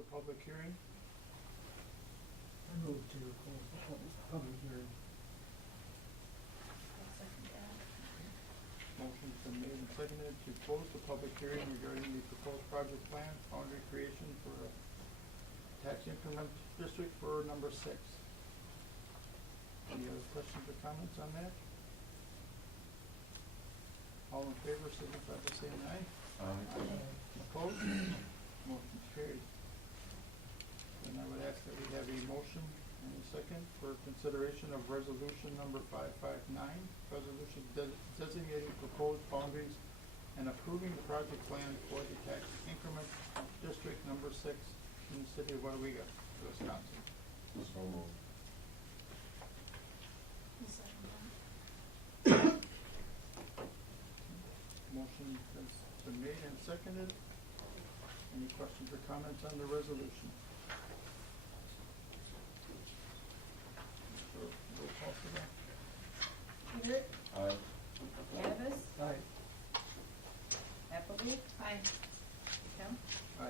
the public hearing. I move to close the public hearing. I'll second that. Motion's been made and seconded to close the public hearing regarding the proposed project plan, boundary creation for a tax increment district for number 6. Any other questions or comments on that? All in favor, signify by saying aye. Aye. Opposed? Motion carried. And I would ask that we have a motion and a second for consideration of resolution number 559, resolution designating proposed boundaries and approving the project plan for the tax increment district number 6 in the city of Weyauwega, Wisconsin. So moved. I'll second that. Motion has been made and seconded. Any questions or comments on the resolution? Roll call for that. Peter, Aye. Cannabis, Aye. Appleby, Aye. Kemp. Aye.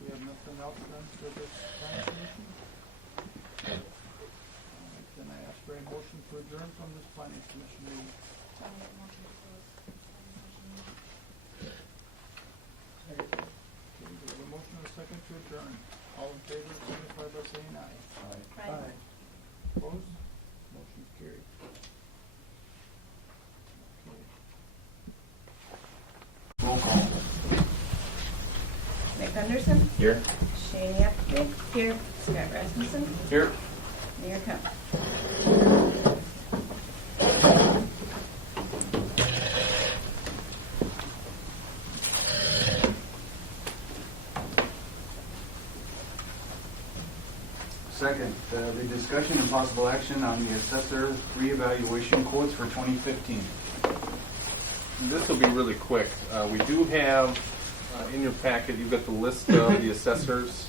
We have nothing else then for this planning commission? Then I ask for a motion to adjourn from this planning commission meeting. I'll make a motion to close. Second. Okay, we have a motion and a second to adjourn. All in favor, signify by saying aye. Aye. Aye. Opposed? Motion carried. Okay. Roll call. Mike Henderson, Here. Shane Appleby, here, Scott Rasmussen, Here. Mayor Kemp. Second, the discussion and possible action on the assessor reevaluation quotes for 2015. This will be really quick. We do have in your packet, you've got the list of the assessors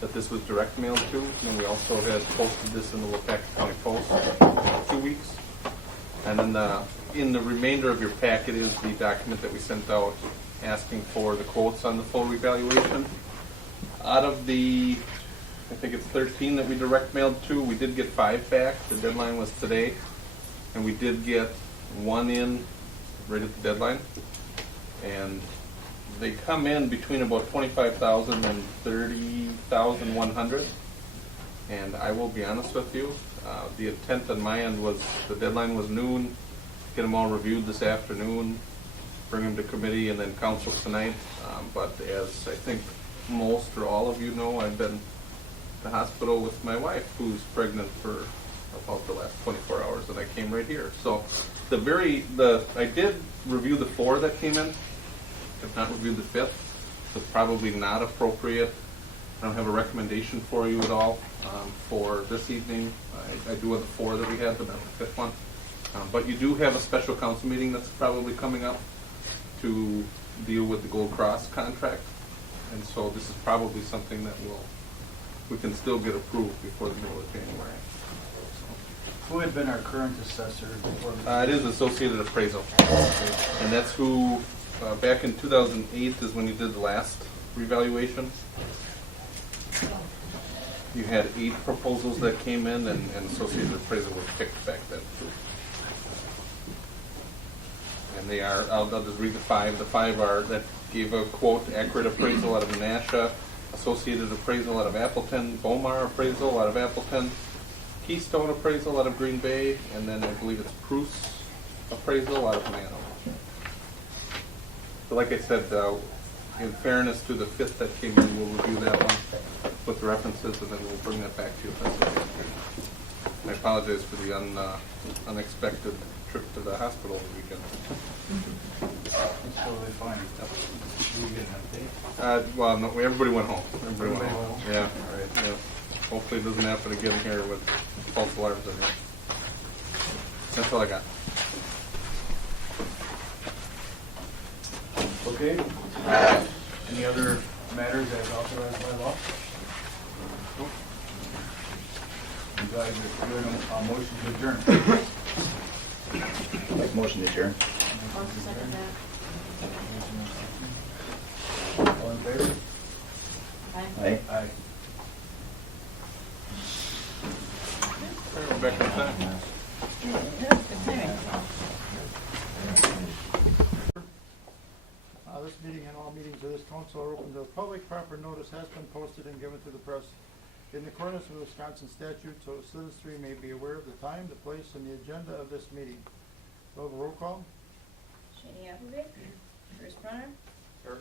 that this was direct mailed to, and we also had posted this in the Waupaca County Post for 2 weeks. And then in the remainder of your packet is the document that we sent out asking for the quotes on the full revaluation. Out of the, I think it's 13 that we direct mailed to, we did get 5 back. The deadline was today, and we did get 1 in right at the deadline. And they come in between about 25,000 and 30,100. And I will be honest with you, the intent on my end was the deadline was noon, get them all reviewed this afternoon, bring them to committee and then council tonight. But as I think most or all of you know, I've been at the hospital with my wife who's pregnant for about the last 24 hours, and I came right here. So I did review the 4 that came in. I've not reviewed the 5th, so it's probably not appropriate. I don't have a recommendation for you at all for this evening. I do have the 4 that we had, but not the 5th one. But you do have a special council meeting that's probably coming up to deal with the Gold Cross contract, and so this is probably something that we can still get approved before the middle of January. Who had been our current assessor before? It is Associated Appraisal, and that's who, back in 2008 is when you did the last revaluation. You had 8 proposals that came in, and Associated Appraisal was picked back then too. And they are, I'll just read the 5. The 5 are, that gave a quote, Accurate Appraisal out of Menasha, Associated Appraisal out of Appleton, Bomar Appraisal out of Appleton, Keystone Appraisal out of Green Bay, and then I believe it's Pruce Appraisal out of Mano. So like I said, in fairness to the 5th that came in, we'll review that one with the references, and then we'll bring that back to you if that's okay. I apologize for the unexpected trip to the hospital the weekend. It's totally fine. We get an update. Well, no, everybody went home. Everybody went Everybody home. went home? Yeah. All right. Yeah. Hopefully it doesn't happen again here with false alarms in here. That's all I got. Okay. Any other matters as authorized by law? You guys are good Motion to adjourn. Make motion to adjourn. I'll second that. All in favor? Aye. Aye. Aye. We're back in time. That's good timing. This meeting and all meetings of this council are open to the public. Proper notice has been posted and given to the press in accordance with Wisconsin statute, so citizenry may be aware of the time, the place, and the agenda of this meeting. Do I have a roll call? Shani Appleby. Bruce Brunner. Here.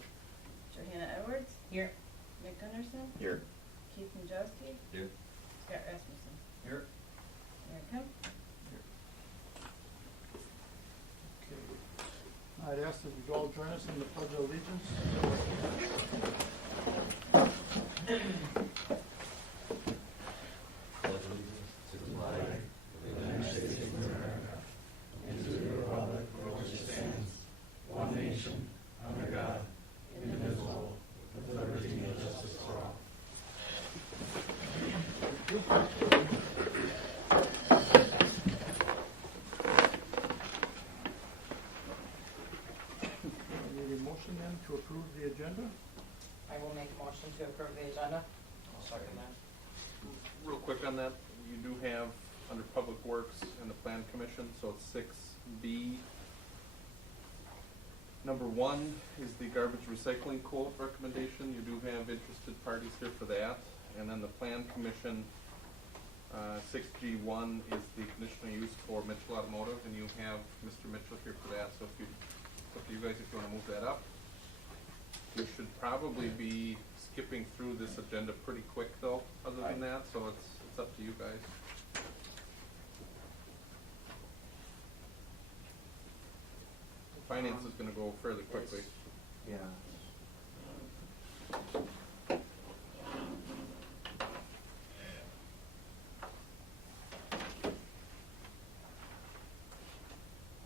Johanna Edwards. Here. Nick Gunderson. Here. Keith Majowski. Here. Scott Rasmussen. Here. Mayor Kemp. Okay. I'd ask that you all join us in the Pledge of Allegiance. I need a motion then to approve the agenda. I will make a motion to approve the agenda. I'll second that. Real quick on that, you do have under Public Works and the Plan Commission, so it's 6B. Number 1 is the garbage recycling quote recommendation. You do have interested parties here for that. And then the Plan Commission, 6G1 is the conditional use for Mitchell Automotive, and you have Mr. Mitchell here for that. So if you, it's up to you guys if you want to move that up. You should probably be skipping through this agenda pretty quick though, other than that, so it's up to you guys. Finance is gonna go fairly quickly. Yeah.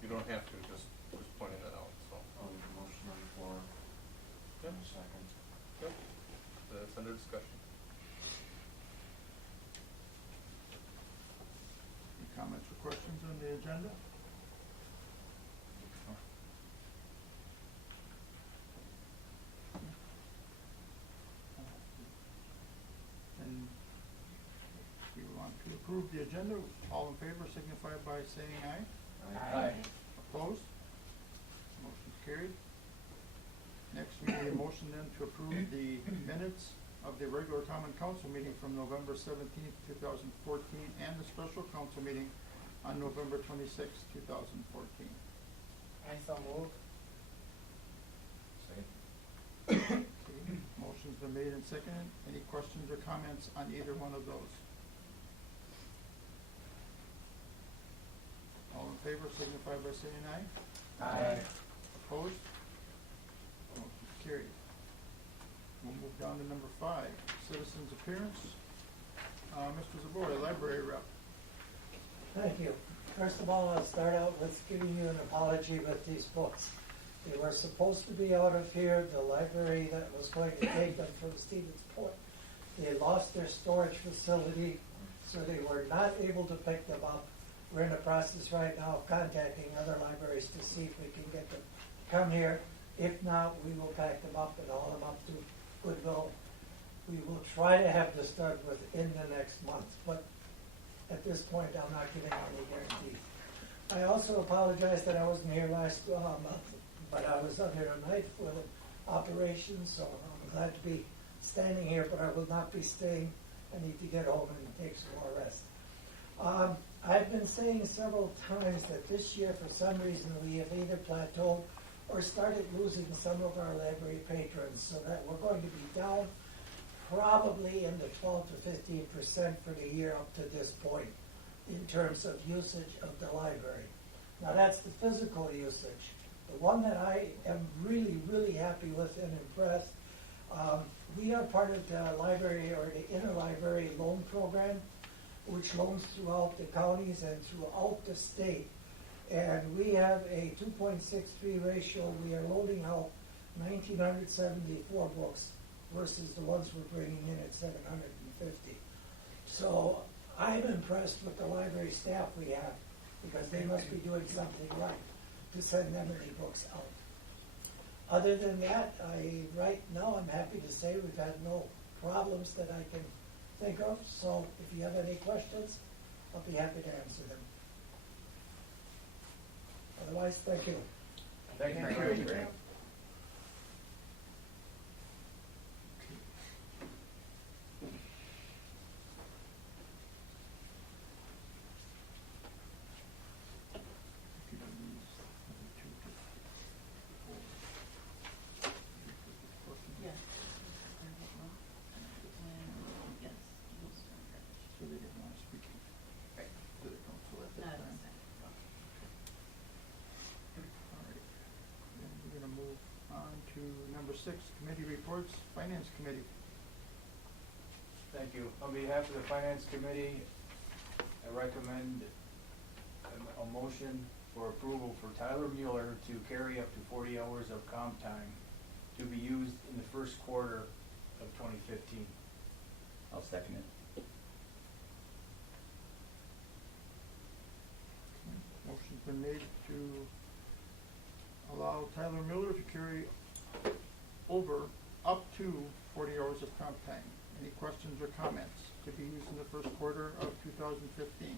You don't have to, just pointing that out, so. Motion on the floor. Yep. Second. Yep. That's under discussion. Any comments or questions on the agenda? And we want to approve the agenda. All in favor signify by saying aye. Aye. Opposed? Motion's carried. Next, we need a motion then to approve the minutes of the regular common council meeting from November 17th, 2014, and the special council meeting on November 26th, 2014. I so move. Second. Okay, motion's been made and seconded. Any questions or comments on either one of those? All in favor signify by saying aye. Aye. Opposed? Motion's carried. We'll move down to number 5, citizens' appearance. Mr. Zabori, library rep. Thank you. First of all, I'll start out with giving you an apology with these books. They were supposed to be out of here, the library that was going to take them from Stevens Point. They lost their storage facility, so they were not able to pick them up. We're in the process right now of contacting other libraries to see if we can get them to come here. If not, we will pack them up and haul them up to Goodwill. We will try to have this done within the next month, but at this point, I'm not giving any guarantee. I also apologize that I wasn't here last month, but I was under a night for operations, so I'm glad to be standing here, but I will not be staying. I need to get home and take some more rest. I've been saying several times that this year, for some reason, we have either plateaued or started losing some of our library patrons, so that we're going to be down probably in the 12 to 15% for the year up to this point in terms of usage of the library. Now that's the physical usage. The one that I am really, really happy with and impressed, we are part of the library or the interlibrary loan program, which loans throughout the counties and throughout the state. And we have a 2.63 ratio. We are loaning out 1,974 books versus the ones we're bringing in at 750. So I'm impressed with the library staff we have, because they must be doing something right to send them many books out. Other than that, right now, I'm happy to say we've had no problems that I can think of, so if you have any questions, I'll be happy to answer them. Otherwise, thank you. Thank you. Thank you. Yes. And yes, we'll start garbage. So they didn't want to speak Right. to the council at Not that at time. this time. All right. Then we're gonna move on to number 6, committee reports, finance committee. Thank you. On behalf of the Finance Committee, I recommend a motion for approval for Tyler Mueller to carry up to 40 hours of comp time to be used in the first quarter of 2015. I'll second it. Motion's been made to allow Tyler Miller to carry over up to 40 hours of comp time. Any questions or comments to be used in the first quarter of 2015?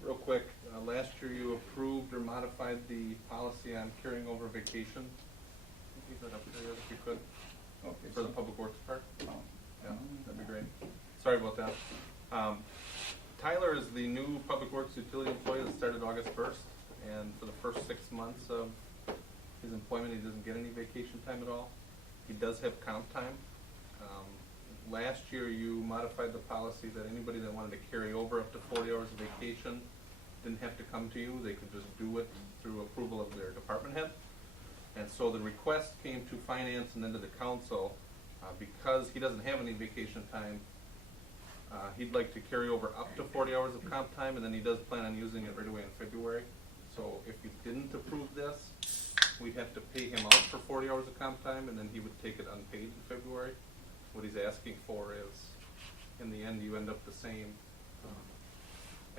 Real quick, last year you approved or modified the policy on carrying over vacation. Leave that up there if you could, Okay. for the public works part. Oh. Yeah, that'd be great. Sorry about that. Tyler is the new public works utility employee that started August 1st, and for the first 6 months of his employment, he doesn't get any vacation time at all. He does have comp time. Last year, you modified the policy that anybody that wanted to carry over up to 40 hours of vacation didn't have to come to you. They could just do it through approval of their department head. And so the request came to finance and then to the council, because he doesn't have any vacation time. He'd like to carry over up to 40 hours of comp time, and then he does plan on using it right away in February. So if you didn't approve this, we'd have to pay him out for 40 hours of comp time, and then he would take it unpaid in February. What he's asking for is, in the end, you end up the same.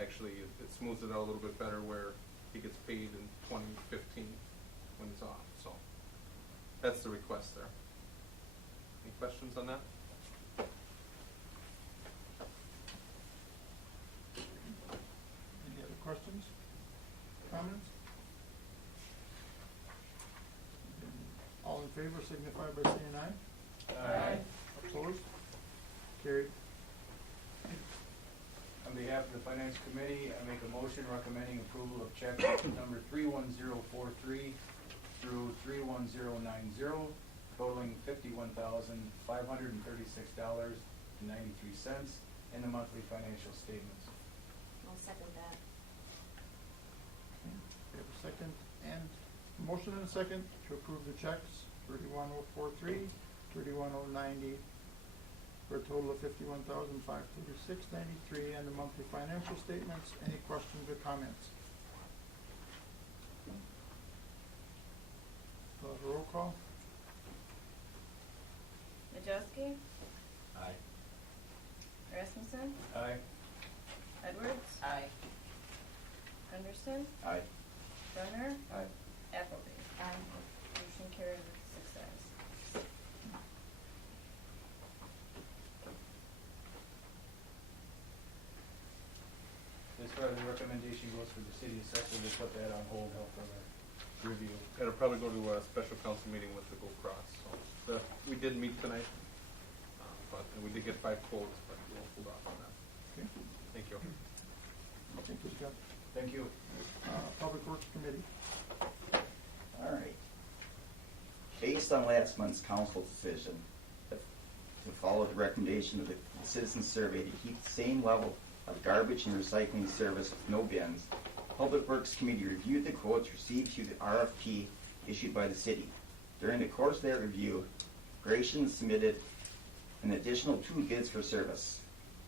Actually, it smooths it out a little bit better where he gets paid in 2015 when he's off. So that's the request there. Any questions on that? Any other questions, comments? All in favor signify by saying aye. Aye. Opposed? Carried. On behalf of the Finance Committee, I make a motion recommending approval of check number 31043 through 31090, totaling $51,536.93 in the monthly financial statements. I'll second that. Okay, we have a second and motion and a second to approve the checks 31043, 31090 for a total of $51,536.93 and the monthly financial statements. Any questions or comments? Roll call. Majewski, Aye. Rasmussen, Aye. Edwards, Aye. Gunderson, Aye. Brunner, Aye. Appleby. Aye. Motion carried with 6 ayes. As far as the recommendation goes for the city assessor, we'll put that on hold until further review. It'll probably go to a special council meeting with the Go Cross. So we did meet tonight, but we did get 5 quotes, but we'll hold off on that. Okay. Thank you. Thank you, Scott. Thank you. Public Works Committee. All right. Based on last month's council decision to follow the recommendation of the citizen survey to keep the same level of garbage and recycling service with no bins, Public Works Committee reviewed the quotes received through the RFP issued by the city. During the course of that review, Gratian submitted an additional 2 bids for service.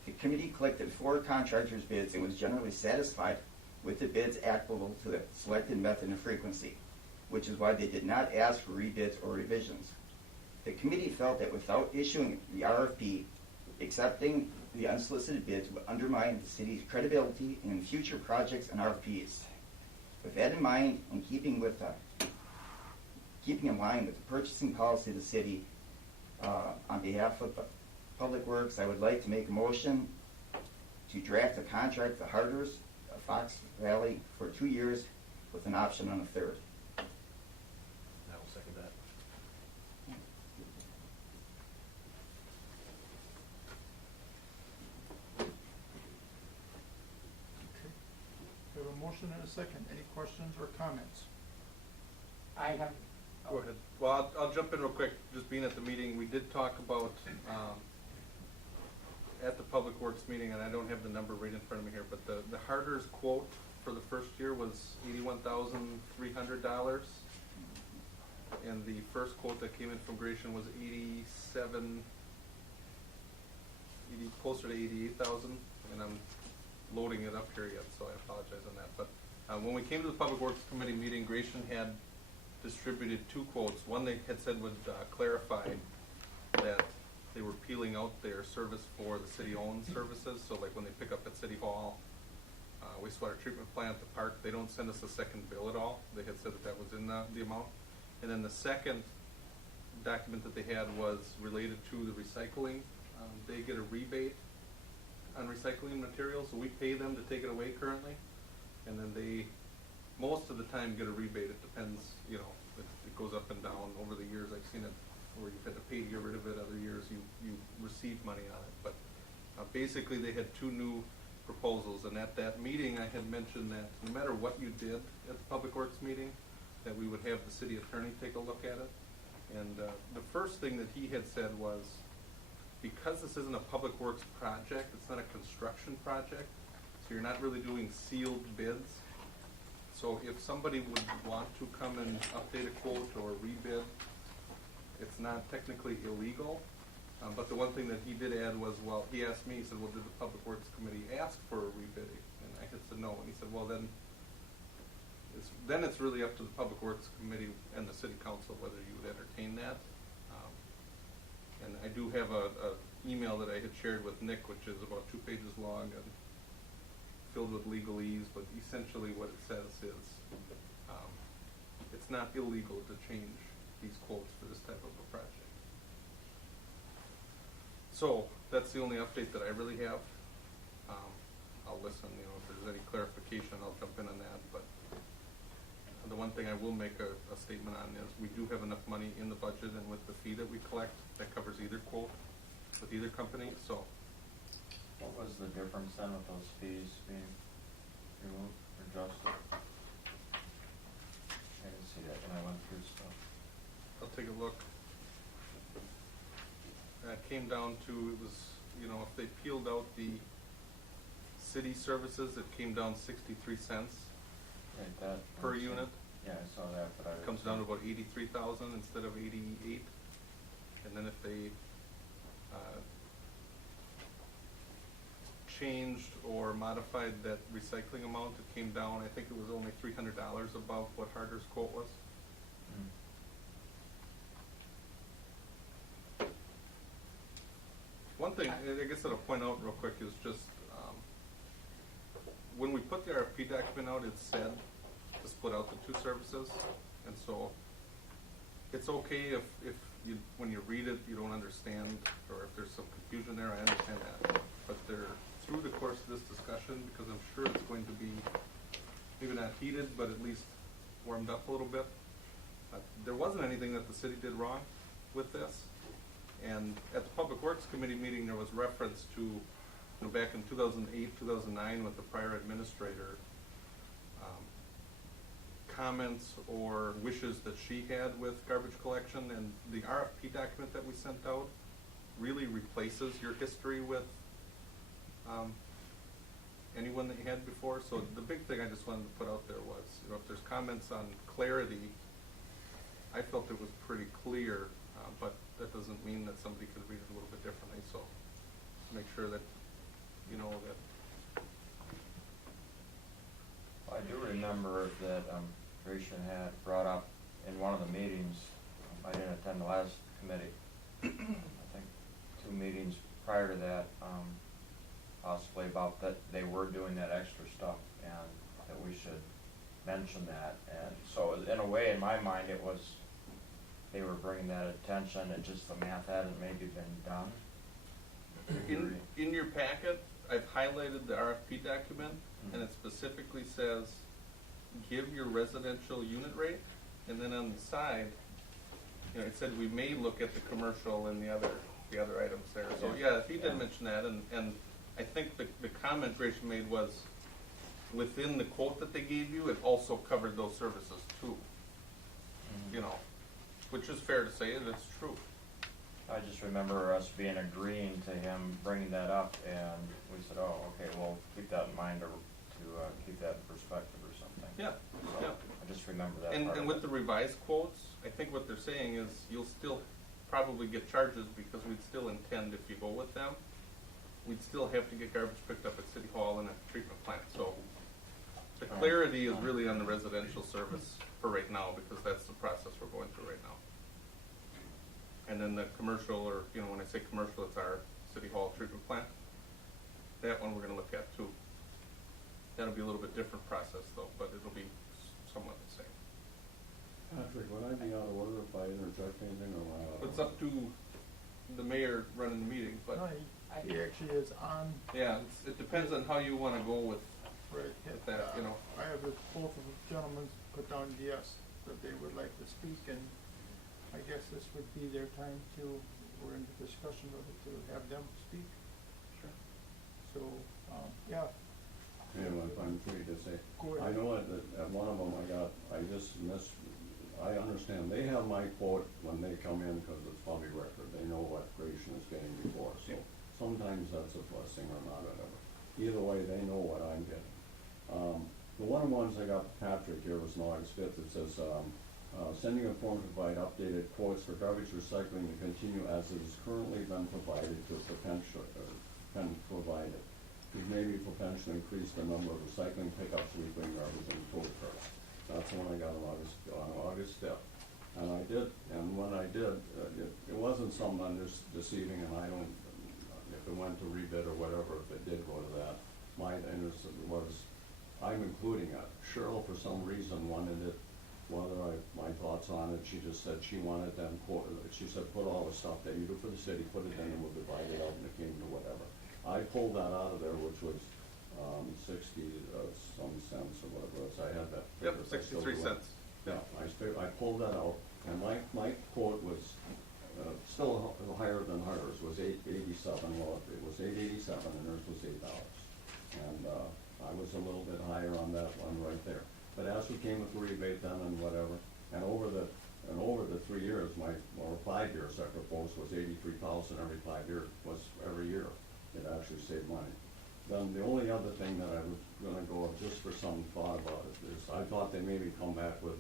The committee collected 4 contractors' bids and was generally satisfied with the bids applicable to the selected method and frequency, which is why they did not ask for rebids or revisions. The committee felt that without issuing the RFP, accepting the unsolicited bids would undermine the city's credibility in future projects and RFPs. With that in mind, and keeping in line with the purchasing policy of the city, on behalf of Public Works, I would like to make a motion to draft a contract with the Harders of Fox Valley for 2 years with an option on a third. I will second that. Okay. We have a motion and a second. Any questions or comments? I have, Go ahead. Well, I'll jump in real quick. Just being at the meeting, we did talk about, at the Public Works meeting, and I don't have the number right in front of me here, but the Harder's quote for the first year was $81,300. And the first quote that came in from Gratian was closer to 88,000, and I'm loading it up here yet, so I apologize on that. But when we came to the Public Works Committee meeting, Gratian had distributed 2 quotes. One they had said would clarify that they were peeling out their service for the city-owned services, so like when they pick up at City Hall, wastewater treatment plant, the park, they don't send us a second bill at all. They had said that that was in the amount. And then the second document that they had was related to the recycling. They get a rebate on recycling materials, so we pay them to take it away currently, and then they most of the time get a rebate. It depends, you know, it goes up and down over the years. I've seen it where you've had to pay to get rid of it. Other years you receive money on it. But basically they had 2 new proposals, and at that meeting I had mentioned that no matter what you did at the Public Works meeting, that we would have the city attorney take a look at it. And the first thing that he had said was, because this isn't a Public Works project, it's not a construction project, so you're not really doing sealed bids. So if somebody would want to come and update a quote or rebid, it's not technically illegal. But the one thing that he did add was, well, he asked me, he said, well, did the Public Works Committee ask for a rebidding? And I had said no. And he said, well, then it's really up to the Public Works Committee and the City Council whether you would entertain that. And I do have a email that I had shared with Nick, which is about 2 pages long and filled with legalese, but essentially what it says is it's not illegal to change these quotes for this type of a project. So that's the only update that I really have. I'll listen, you know, if there's any clarification, I'll jump in on that, but the one thing I will make a statement on is we do have enough money in the budget, and with the fee that we collect, that covers either quote with either company, so. What was the difference then with those fees being removed or adjusted? I didn't see that when I went through stuff. I'll take a look. It came down to, it was, you know, if they peeled out the city services, it came down 63 cents Right, that. per unit. Yeah, I saw that, but I. It comes down to about 83,000 instead of 88. And then if they changed or modified that recycling amount, it came down, I think it was only $300 above what Harder's quote was. One thing, I guess that I'll point out real quick is just, when we put the RFP document out, it said to split out the 2 services. And so it's okay if you, when you read it, you don't understand, or if there's some confusion there, I understand that. But through the course of this discussion, because I'm sure it's going to be maybe not heated, but at least warmed up a little bit, there wasn't anything that the city did wrong with this. And at the Public Works Committee meeting, there was reference to, you know, back in 2008, 2009 with the prior administrator, comments or wishes that she had with garbage collection, and the RFP document that we sent out really replaces your history with anyone that you had before. So the big thing I just wanted to put out there was, you know, if there's comments on clarity, I felt it was pretty clear, but that doesn't mean that somebody could read it a little bit differently. So make sure that, you know, that. I do remember that Gratian had brought up in one of the meetings, I didn't attend the last committee, I think 2 meetings prior to that, possibly about that they were doing that extra stuff and that we should mention that. And so in a way, in my mind, it was, they were bringing that attention, and just the math hadn't maybe been done. In your packet, I've highlighted the RFP document, and it specifically says, give your residential unit rate, and then on the side, it said we may look at the commercial and the other items there. So yeah, he did mention that, and I think the comment Rachel made was, within the quote that they gave you, it also covered those services too. Which is fair to say, and it's true. I just remember us agreeing to him bringing that up, and we said, oh, okay, we'll keep that in mind to keep that in perspective or something. Yeah, So yeah. I just remember that part And of with it. the revised quotes, I think what they're saying is you'll still probably get charges because we'd still intend, if you go with them, we'd still have to get garbage picked up at City Hall and at the treatment plant. So the clarity is really on the residential service for right now, because that's the process we're going through right now. And then the commercial, or, when I say commercial, it's our City Hall treatment plant. That one we're gonna look at too. That'll be a little bit different process though, but it'll be somewhat the same. Patrick, would I be out of order if I interject anything, or am I out of It's order? up to the mayor running the meeting, but No, he actually is on, yeah, it depends on how you wanna go with right, that, I have both of the gentlemen put down yes, that they would like to speak, and I guess this would be their time we're in discussion with it, to have them speak. Sure. So, yeah, And if I'm free to say, go I ahead. know at one of them I understand, they have my quote when they come in, because it's public record, they know what Gratian is getting before, so sometimes that's a blessing or not, whatever. Either way, they know what I'm getting. The one ones I got Patrick here was on August 5th, it says, sending a form to provide updated quotes for garbage recycling to continue as it has currently been provided to which maybe potentially increase the number of recycling pickups, weekly garbage, and total carts. That's the one I got on August 5th. And when I did, it wasn't something deceiving, and I don't, if it went to rebid or whatever, if it did go to that, my interest was, I'm including it. Cheryl, for some reason, wanted it, my thoughts on it, she just said she wanted them, she said, put all the stuff that you do for the city, put it in, and we'll divide it out, and it came to whatever. I pulled that out of there, which was 60 some cents or whatever it was. I had that. Yep, figured, I still 63 do it. cents. Yeah, I pulled that out, and my quote was still higher than hers, was $8.87. Well, it was $8.87, and hers was $8. And I was a little bit higher on that one right there. But as we came with the rebate then and whatever, and over the 3 years, or 5 years, I proposed was $83,000 every year. It actually saved money. Then the only other thing that I was gonna go just for some thought about it is, I thought they maybe come back with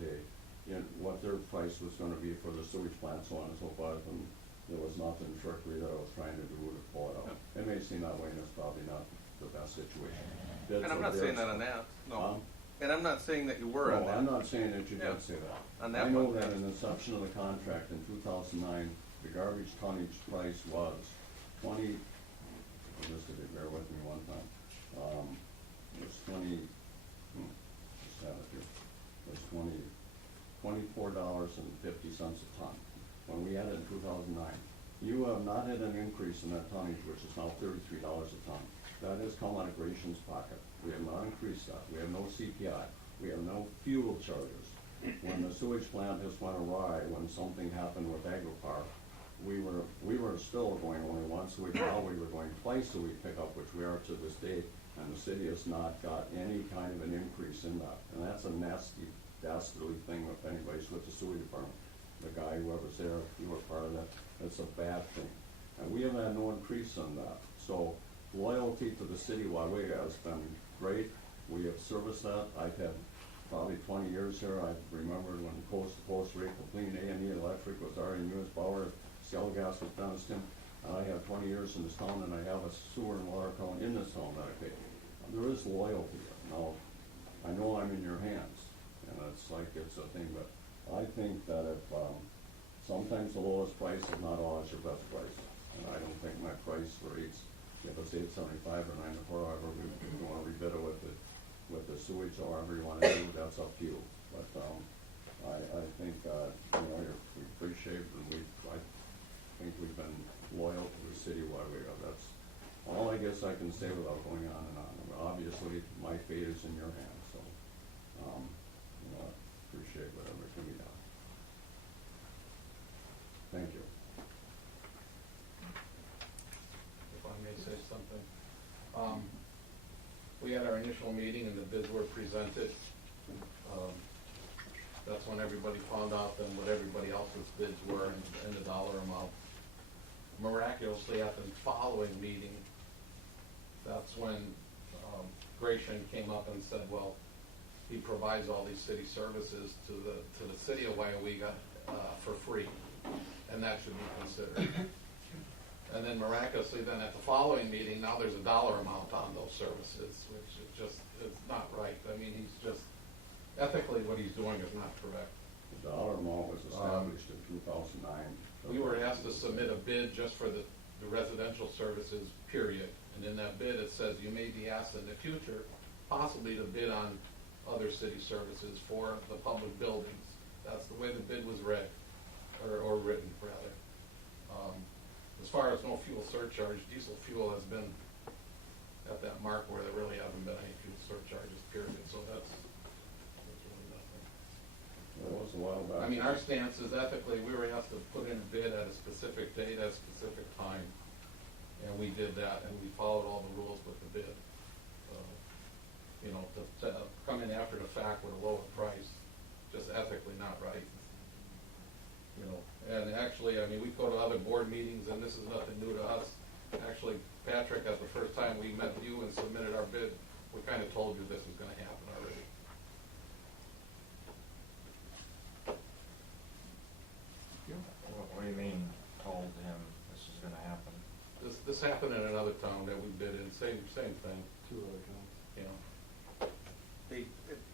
what their price was gonna be for the sewage plant, so on and so forth, and there was nothing trickery that I was trying to do to pull it out. It may seem that way, and it's probably not the best situation. Bids And I'm are not saying bids. that on that, no. And I'm not saying that you were on No, that. I'm not saying that you Yeah. did say that. On that I know one, that yeah. in the inception of the contract in 2009, the garbage tonnage price was 20, just to bear with me one time, it was 20, just have it here, it was $24.50 a ton. When we had it in 2009, you have not had an increase in that tonnage, which is now $33 a ton. That has come out of Gratian's pocket. We have not increased that. We have no CPI. We have no fuel charges. When the sewage plant just went awry, when something happened with Agropar, we were still going only once a week. Now we were going twice a week pickup, which we are to this day, and the city has not got any kind of an increase in that. And that's a nasty, dastardly thing if anybody's with the sewer department. The guy, whoever's there, if you were part of that, it's a bad thing. And we have had no increase on that. So loyalty to the city of Weyauwega has been great. We have serviced that. I've had probably 20 years here. I remember when Coast to Coast, Rachel Clean, A&E Electric was already in US Power, Cell Gas was Denniston. And I have 20 years in this town, and I have a sewer and water account in this town that I pay. There is loyalty. Now, I know I'm in your hands, and it's like it's a thing, but I think that if sometimes the lowest price is not always your best price. And I don't think my price for if it's 875 or 9 to 4, however we want to rebid it with the sewage or however you want to do, that's up to you. But I think we appreciate and I think we've been loyal to the city of Weyauwega. That's all I guess I can say without going on and on. Obviously, my fate is in your hands, so appreciate whatever can be done. Thank you. If I may say something. We had our initial meeting and the bids were presented. That's when everybody found out then what everybody else's bids were and the dollar amount. Miraculously, at the following meeting, that's when Gratian came up and said, well, he provides all these city services to the city of Weyauwega for free, and that should be considered. And then miraculously, then at the following meeting, now there's a dollar amount on those services, which is just, it's not right. I mean, he's just, ethically what he's doing is not correct. The dollar amount was established in 2009. We were asked to submit a bid just for the residential services, period. And in that bid, it says you may be asked in the future possibly to bid on other city services for the public buildings. That's the way the bid was read, or written, rather. As far as no fuel surcharge, diesel fuel has been at that mark where there really haven't been any fuel surcharges, period. So that's really nothing. That was a while back. I mean, our stance is ethically, we were asked to put in a bid at a specific date, at a specific time. And we did that, and we followed all the rules with the bid. To come in after the fact with a lower price, just ethically not right. And actually, I mean, we go to other board meetings, and this is nothing new to us. Actually, Patrick, at the first time we met you and submitted our bid, we kind of told you this was going to happen already. What do you mean, told him this is gonna happen? This happened in another town that we bid in, same thing. Two other towns.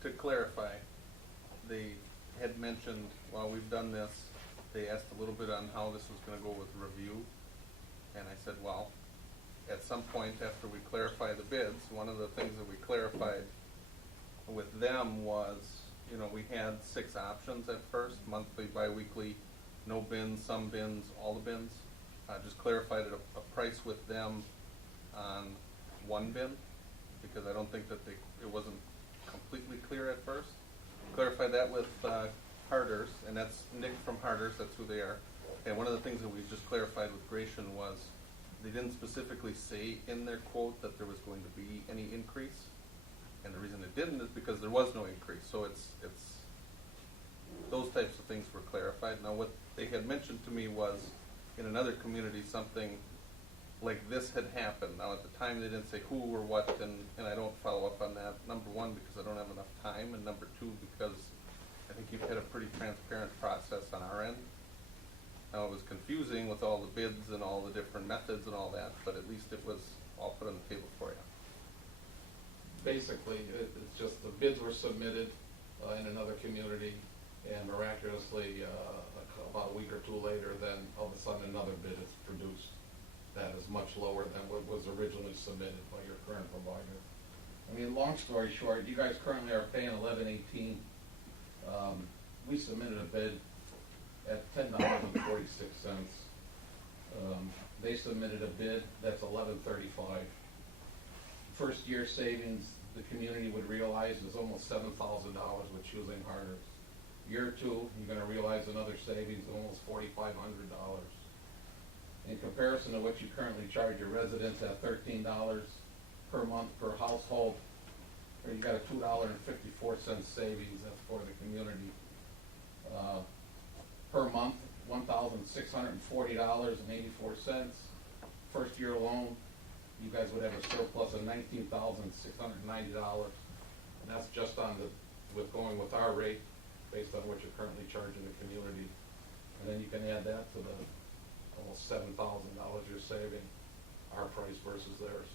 To clarify, they had mentioned, while we've done this, they asked a little bit on how this was gonna go with review. And I said, well, at some point after we clarify the bids, one of the things that we clarified with them was, we had 6 options at first, monthly, bi-weekly, no bins, some bins, all the bins. Just clarified a price with them on one bin, because I don't think that it wasn't completely clear at first. Clarified that with Harders, and that's Nick from Harders, that's who they are. And one of the things that we just clarified with Gratian was they didn't specifically say in their quote that there was going to be any increase. And the reason it didn't is because there was no increase. So it's those types of things were clarified. Now what they had mentioned to me was in another community something like this had happened. Now at the time they didn't say who or what, and I don't follow up on that. Number one, because I don't have enough time, and number two, because I think you've had a pretty transparent process on our end. Now it was confusing with all the bids and all the different methods and all that, but at least it was all put on the table for you. Basically, it's just the bids were submitted in another community, and miraculously, about a week or two later, then all of a sudden another bid is produced that is much lower than what was originally submitted by your current provider. I mean, long story short, you guys currently are paying $11.18. We submitted a bid at $10.46. They submitted a bid that's $11.35. First year savings the community would realize is almost $7,000 with choosing Harders. Year 2, you're going to realize another savings of almost $4,500. In comparison to what you currently charge your residents at $13 per month per household, or you got a $2.54 savings that's for the community. Per month, $1,640.84. First year loan, you guys would have a surplus of $19,690, and that's just on with going with our rate based on what you're currently charging the community. And then you can add that to the almost $7,000 you're saving, our price versus theirs.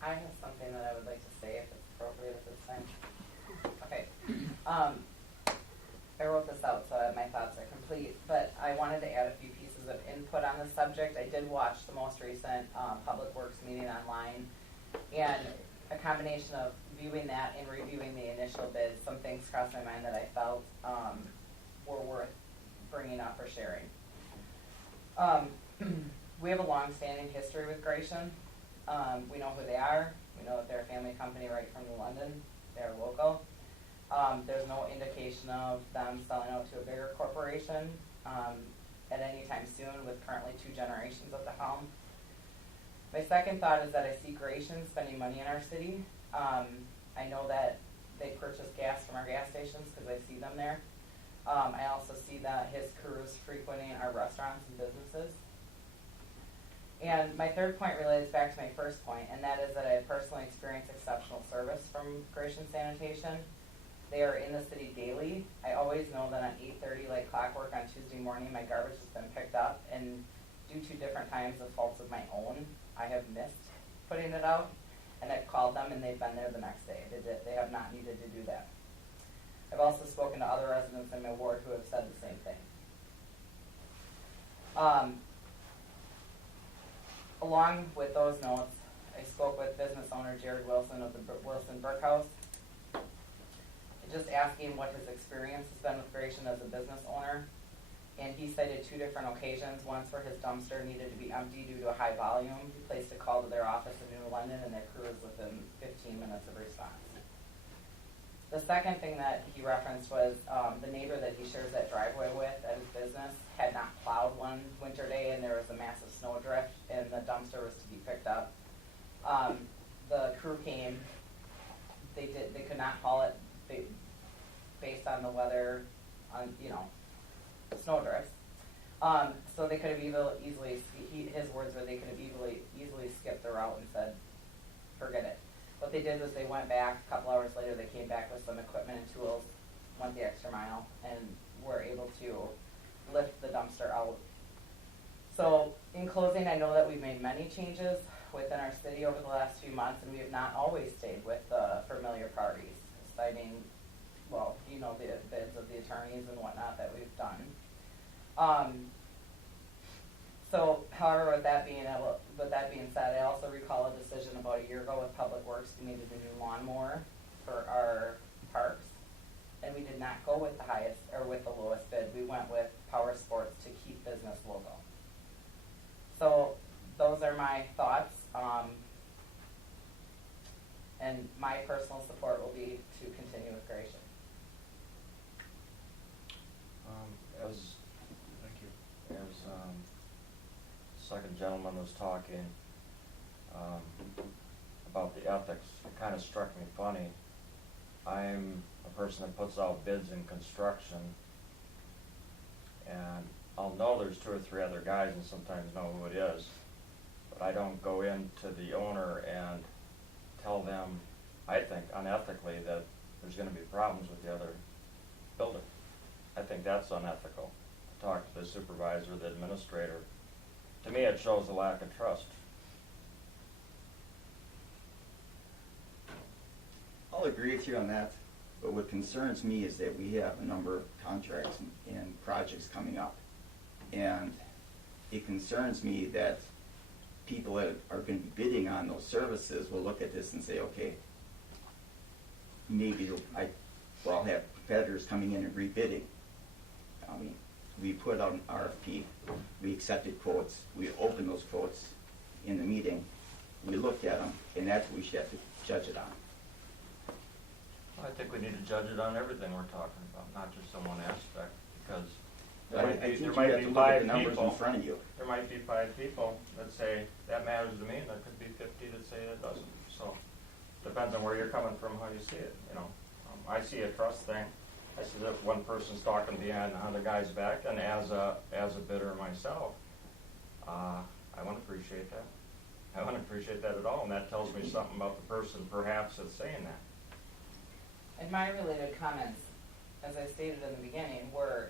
I have something that I would like to say if it's appropriate at this time. Okay. I wrote this out so that my thoughts are complete, but I wanted to add a few pieces pieces of input on the subject. I did watch the most recent Public Works meeting online, and a combination of viewing that and reviewing the initial bids, some things crossed my mind that I felt were worth bringing up or sharing. We have a long-standing history with Gratian. We know who they are. We know that they're a family company right from New London. They're local. There's no indication of them selling out to a bigger corporation at any time soon, with currently 2 generations at the helm. My second thought is that I see Gratian spending money in our city. I know that they purchase gas from our gas stations because I see them there. I also see that his crew is frequenting our restaurants and businesses. And my third point relates back to my first point, and that is that I have personally experienced exceptional service from Gratian Sanitation. They are in the city daily. I always know that at 8:30, like clockwork on Tuesday morning, my garbage has been picked up, and due to different times of faults of my own, I have missed putting it out, and I've called them, and they've been there the next day. They have not needed to do that. I've also spoken to other residents in my ward who have said the same thing. Along with those notes, I spoke with business owner Jared Wilson of the Wilson Brick House, just asking what his experience has been with Gratian as a business owner. And he cited 2 different occasions. Once where his dumpster needed to be emptied due to a high volume. He placed a call to their office in New London, and their crew was within 15 minutes of response. The second thing that he referenced was the neighbor that he shares that driveway with at his business had not plowed one winter day, and there was a massive snow drift, and the dumpster was to be picked up. The crew came. They could not haul it based on the weather, on snow drifts. So they could have easily. His words were they could have easily skipped the route and said, forget it. What they did was they went back, a couple hours later they came back with some equipment and tools, went the extra mile, and were able to lift the dumpster out. So in closing, I know that we've made many changes within our city over the last few months, and we have not always stayed with the familiar parties, citing, the bids of the attorneys and whatnot that we've done. However, with that being said, I also recall a decision about a year ago with Public Works. We needed a new lawnmower for our parks, and we did not go with the highest or with the lowest bid. We went with Power Sports to keep business local. So those are my thoughts, and my personal support will be to continue with Gratian. Thank you. As second gentleman was talking about the ethics, it kind of struck me funny. I'm a person that puts out bids in construction, and I'll know there's 2 or 3 other guys and sometimes know who it is, but I don't go into the owner and tell them, I think unethically, that there's going to be problems with the other builder. I think that's unethical. Talk to the supervisor, the administrator. To me, it shows a lack of trust. I'll agree with you on that, but what concerns me is that we have a number of contracts and projects coming up. And it concerns me that people that are going to be bidding on those services will look at this and say, okay, maybe I'll have competitors coming in and rebidding. I mean, we put out an RFP, we accepted quotes, we opened those quotes in the meeting, we looked at them, and that's what we should have to judge it on. I think we need to judge it on everything we're talking about, not just on one aspect, because I think you have to look at the numbers in front of you. There might be 5 people that say that matters to me, and there could be 50 that say it doesn't. So depends on where you're coming from, how you see it. I see a trust thing. I see that one person's talking behind another guy's back, and as a bidder myself, I wouldn't appreciate that. I wouldn't appreciate that at all, and that tells me something about the person perhaps that's saying that. And my related comments, as I stated in the beginning, were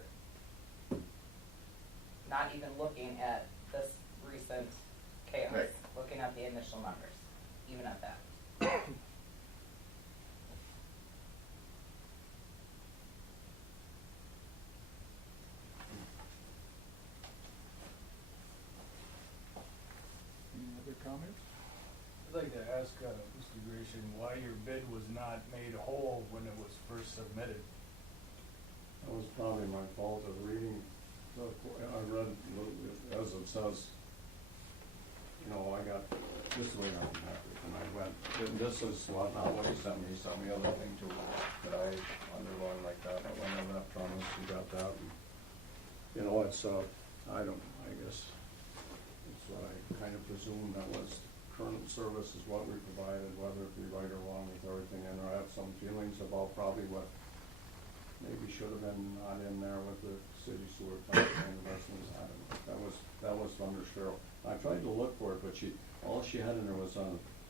not even looking at this recent chaos, Right. looking at the initial numbers, even at that. ask, Mr. Gratian, why your bid was not made whole when it was first submitted? That was probably my fault of reading, I read, as it says, you know, I got this way on Patrick, and I went, this is what, not what he sent me other thing too, that I underlined like that, I went over that from us, you got that, and, you know, it's, I guess, it's what I kind of presumed that was current service is what we provided, whether it be right or wrong with everything, and I have some feelings about probably what maybe should have been not in there with the city sewer plant and the rest of this, I don't know, that was under Cheryl. I tried to look for it, but all she had in there was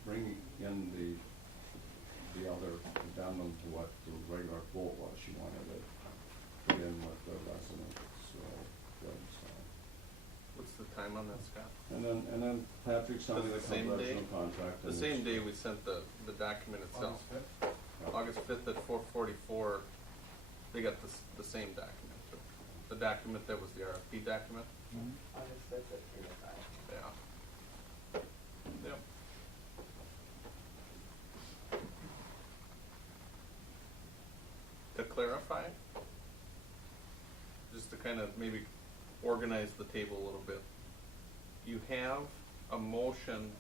bringing in the other addendum to what the regular quote was, she wanted it put in with the resident, so, What's the time on that, Scott? and then Patrick signed the The same day? conversion contract. The same day we sent the document itself. August 5th at 4:44, they got the same document. The document that was the RFP document. August 5th at 3 to 5. Yeah. Yep. To clarify, just to kind of maybe organize the table a little bit, you have a motion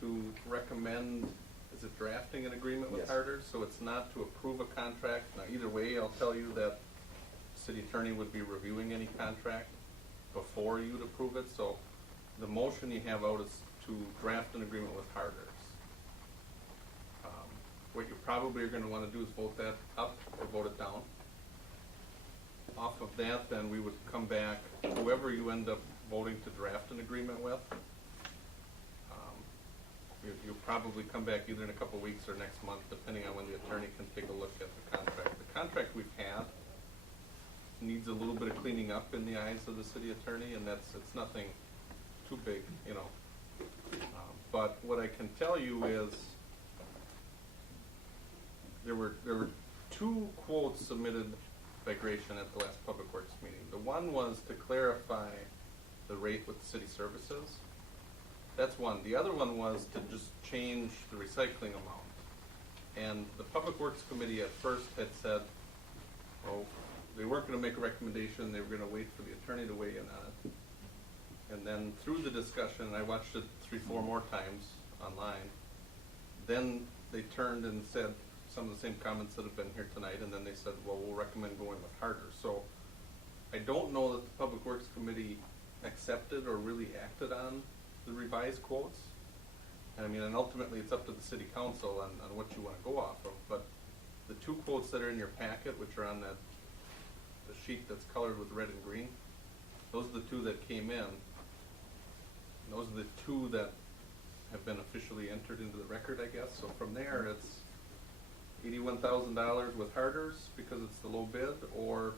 to recommend, is it drafting an agreement with Yes. Harder? So it's not to approve a contract. Now, either way, I'll tell you that city attorney would be reviewing any contract before you'd approve it. So the motion you have out is to draft an agreement with Harders. What you probably are going to want to do is vote that up or vote it down. Off of that, then we would come back, whoever you end up voting to draft an agreement with, you'll probably come back either in a couple of weeks or next month, depending on when the attorney can take a look at the contract. The contract we've had needs a little bit of cleaning up in the eyes of the city attorney, and it's nothing too big, you know. But what I can tell you is there were two quotes submitted by Gratian at the last Public Works meeting. The one was to clarify the rate with city services. That's one. The other one was to just change the recycling amount. And the Public Works Committee at first had said, oh, they weren't going to make a recommendation, they were going to wait for the attorney to weigh in on it. And then through the discussion, and I watched it 3-4 more times online, then they turned and said some of the same comments that have been here tonight, and then they said, well, we'll recommend going with Harder. So I don't know that the Public Works Committee accepted or really acted on the revised quotes. And I mean, and ultimately it's up to the city council on what you want to go off of. But the two quotes that are in your packet, which are on the sheet that's colored with red and green, those are the two that came in. And those are the two that have been officially entered into the record, I guess. So from there, it's $81,000 with Harders because it's the low bid, or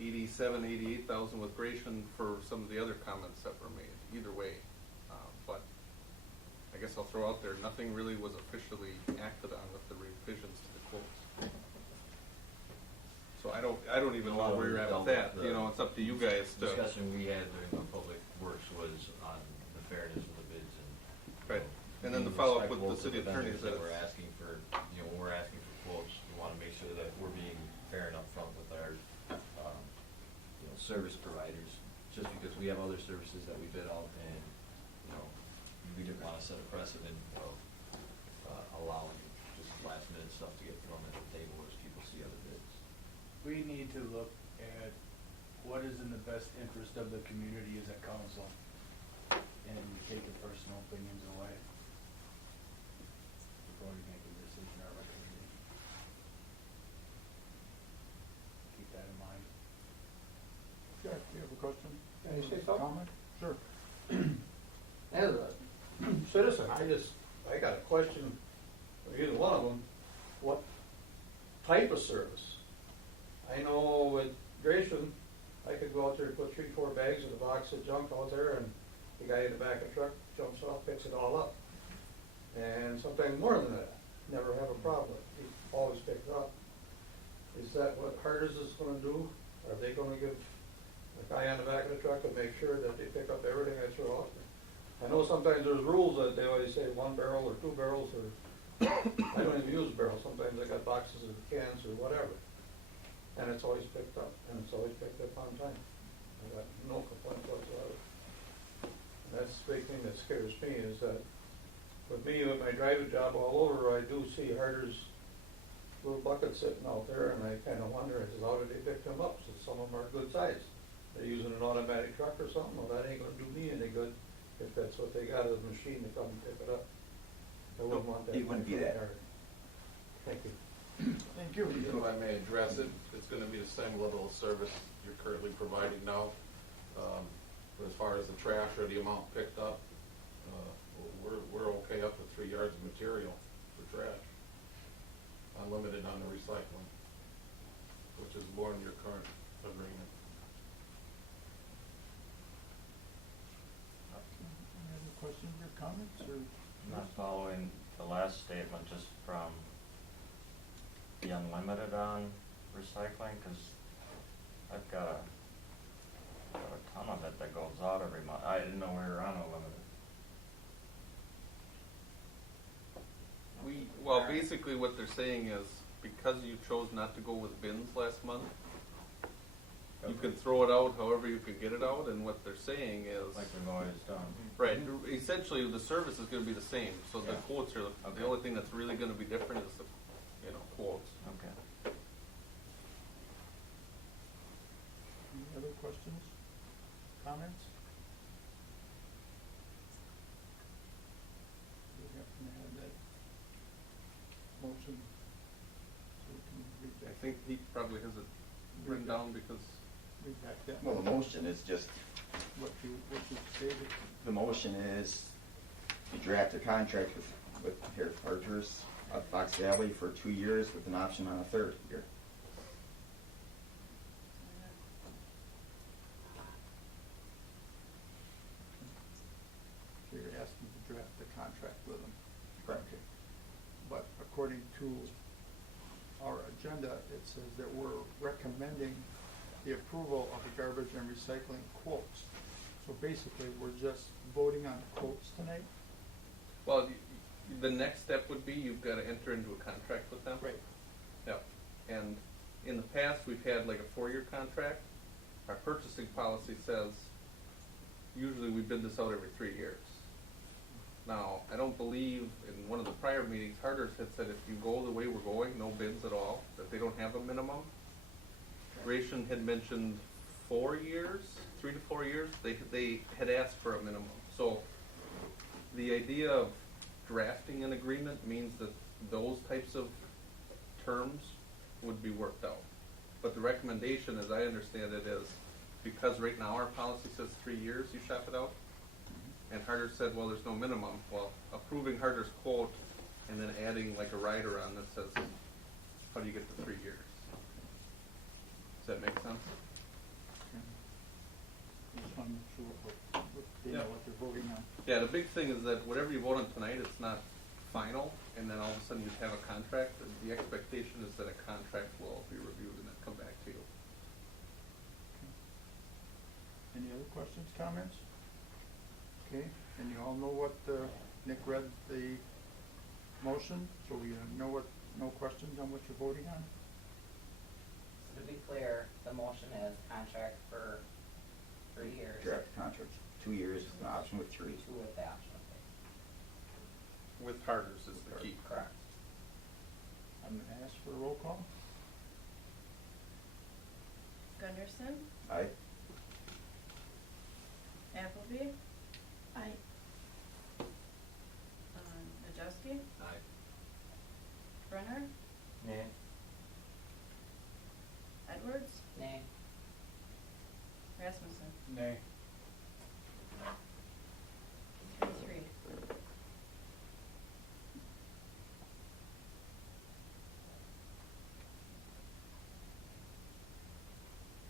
$88,000 with Gratian for some of the other comments that were made. Either way, but I guess I'll throw out there, nothing really was officially acted on with the revisions to the quotes. So I don't even know where you're at with that. You know, it's up to you guys to. Discussion we had during the Public Works was on the fairness of the bids and. Right. And then the follow-up with the city attorney that that we're asking for, you know, when we're asking for quotes, we want to make sure that we're being fair and upfront with our, you know, service providers. Just because we have other services that we bid out, and you know, we didn't want to set a precedent of allowing just last minute stuff to get thrown at the table as people see other bids. We need to look at what is in the best interest of the community as a council, and take the personal opinions away before we make a decision or recommendation. Keep that in mind. Jack, do you have a question? Can I say something? Comment? Sure. As a citizen, I got a question for either one of them. What type of service? I know with Gratian, I could go out there and put 3-4 bags in a box of junk out there, and the guy in the back of the truck jumps off, picks it all up. And sometimes more than that, never have a problem. He always picks it up. Is that what Harders is gonna do? Are they gonna give the guy on the back of the truck to make sure that they pick up everything I throw out there? I know sometimes there's rules that they always say 1 barrel or 2 barrels, or I don't even use barrels, sometimes I got boxes of cans or whatever. And it's always picked up, and it's always picked up on time. I got no complaints whatsoever. And that's the big thing that scares me, is that with me, with my driving job all over, I do see Harder's little buckets sitting out there, and I kinda wonder, I says, how did they pick them up? So some of them are good size. They're using an automatic truck or something, well, that ain't gonna do me any good if that's what they got, as a machine to come and pick it up. I wouldn't want that. It wouldn't be that. Thank you. Thank you. If I may address it, it's gonna be the same level of service you're currently providing now. But as far as the trash or the amount picked up, we're okay up to 3 yards of material for trash. Unlimited on the recycling, which is more in your current agreement. Any other questions or comments, or? Not following the last statement, just from the unlimited on recycling, cause I've got a ton of it that goes out every month. I didn't know we were on unlimited. Well, basically what they're saying is, because you chose not to go with bins last month, you can throw it out however you can get it out, and what they're saying is. Like we've always done. Right, essentially the service is gonna be the same, so the Yeah. quotes are, Okay. the only thing that's really gonna be different is the, quotes. Okay. Any other questions, comments? We have to have that motion, so we can read I that. think he probably has it written down because. Read back that. Well, the motion is just, What you stated. the motion is to draft a contract with Harder's of Fox Valley for 2 years with an option on a 3rd year. So you're asking to draft the contract with them. Correct. Okay. But according to our agenda, it says that we're recommending the approval of the garbage and recycling quotes. So basically, we're just voting on the quotes tonight? Well, the next step would be you've gotta enter into a contract with them. Right. Yep, and in the past, we've had like a 4-year contract. Our purchasing policy says, usually we bid this out every 3 years. Now, I don't believe, in one of the prior meetings, Harder's had said if you go the way we're going, no bids at all, that they don't have a minimum. Ration had mentioned 4 years, 3 to 4 years, they had asked for a minimum. So, the idea of drafting an agreement means that those types of terms would be worked out. But the recommendation, as I understand it, is because right now our policy says 3 years you shop it out, and Harder said, well, there's no minimum. Well, approving Harder's quote and then adding like a rider on that says, how do you get to 3 years? Does that make sense? Just want to make sure what they know Yeah. what they're voting on. Yeah, the big thing is that whatever you vote on tonight, it's not final, and then all of a sudden you have a contract, and the expectation is that a contract will be reviewed and then come back to you. Any other questions, comments? Okay, and you all know what, Nick read the motion, so we know what, no questions on what you're voting on? So to be clear, the motion is contract for 3 years. Draft contract, 2 years with an option with 3. 2 with the option of With Harder's is the key. Correct. I'm gonna ask for a roll call. Gunderson, Aye? Appleby, Aye. Najewski, Aye. Brenner, Nay. Edwards, Nay. Rasmussen. Nay. 3-3.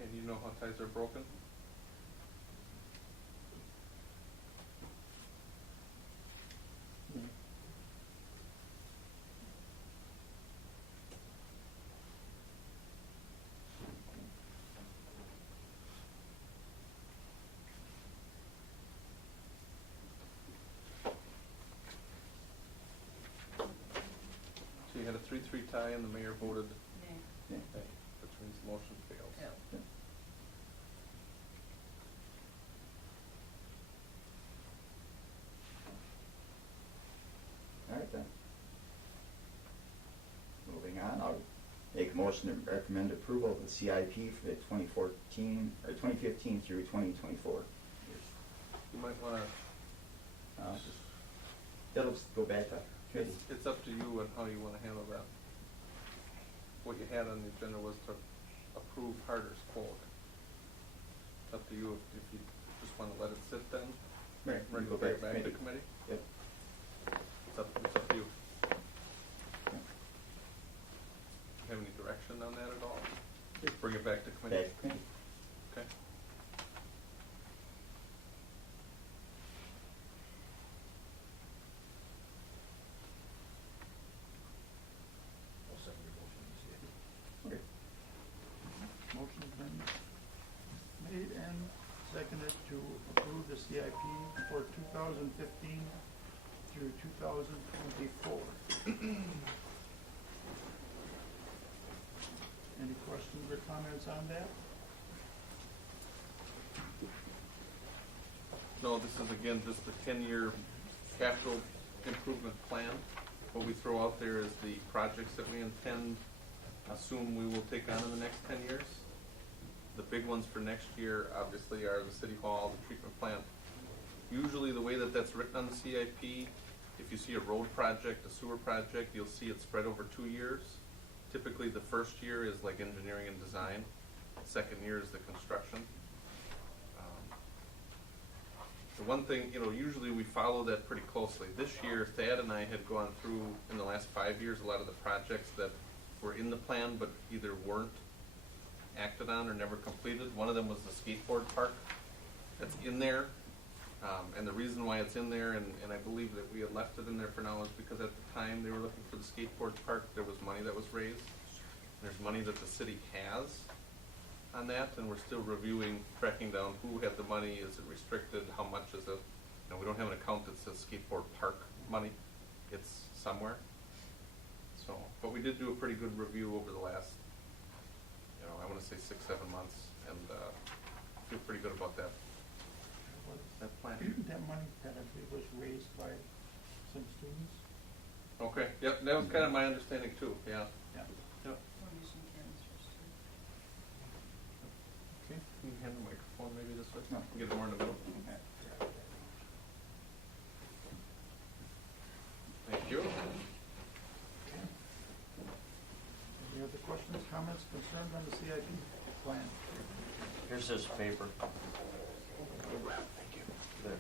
And you know how ties are broken? we had a 3-3 tie and the mayor voted Nay. Yeah. nay, which means the motion fails. Yeah. All right then. Moving on, I'll make a motion to recommend approval of the CIP for the 2014, or 2015 through 2024. You might wanna, It'll just go back to committee. it's up to you and how you wanna handle that. What you had on the agenda was to approve Harder's quote. It's up to you if you just wanna let it sit then, Right, or go back to committee. Yep. It's up to you. Have any direction on that at all? Just bring it back to committee? Back to committee. Okay. Okay. Motion's been made and seconded to approve the CIP for 2015 through 2024. Any questions or comments on that? No, this is again just the 10-year capital improvement plan. What we throw out there is the projects that we assume we will take on in the next 10 years. The big ones for next year obviously are the city hall, the treatment plant. Usually the way that that's written on the CIP, if you see a road project, a sewer project, you'll see it spread over 2 years. Typically the first year is like engineering and design, the second year is the construction. The one thing, usually we follow that pretty closely. This year, Thad and I had gone through, in the last 5 years, a lot of the projects that were in the plan but either weren't acted on or never completed. One of them was the skateboard park that's in there. And the reason why it's in there, and I believe that we had left it in there for now, is because at the time they were looking for the skateboard park, there was money that was raised. There's money that the city has on that, and we're still reviewing, tracking down who had the money, is it restricted, how much is it? We don't have an account that says skateboard park money, it's somewhere. So, but we did do a pretty good review over the last, I wanna say 6-7 months, and feel pretty good about that plan. That money apparently was raised by some students. Okay, yep, that was kind of my understanding too, yeah. Yeah. Yep. Formation Karen's first too. Okay, can you hand the microphone maybe this way? No. Get it more in the middle. Thank you. Okay. Any other questions, comments, concerns on the CIP plan? Here's this paper. There.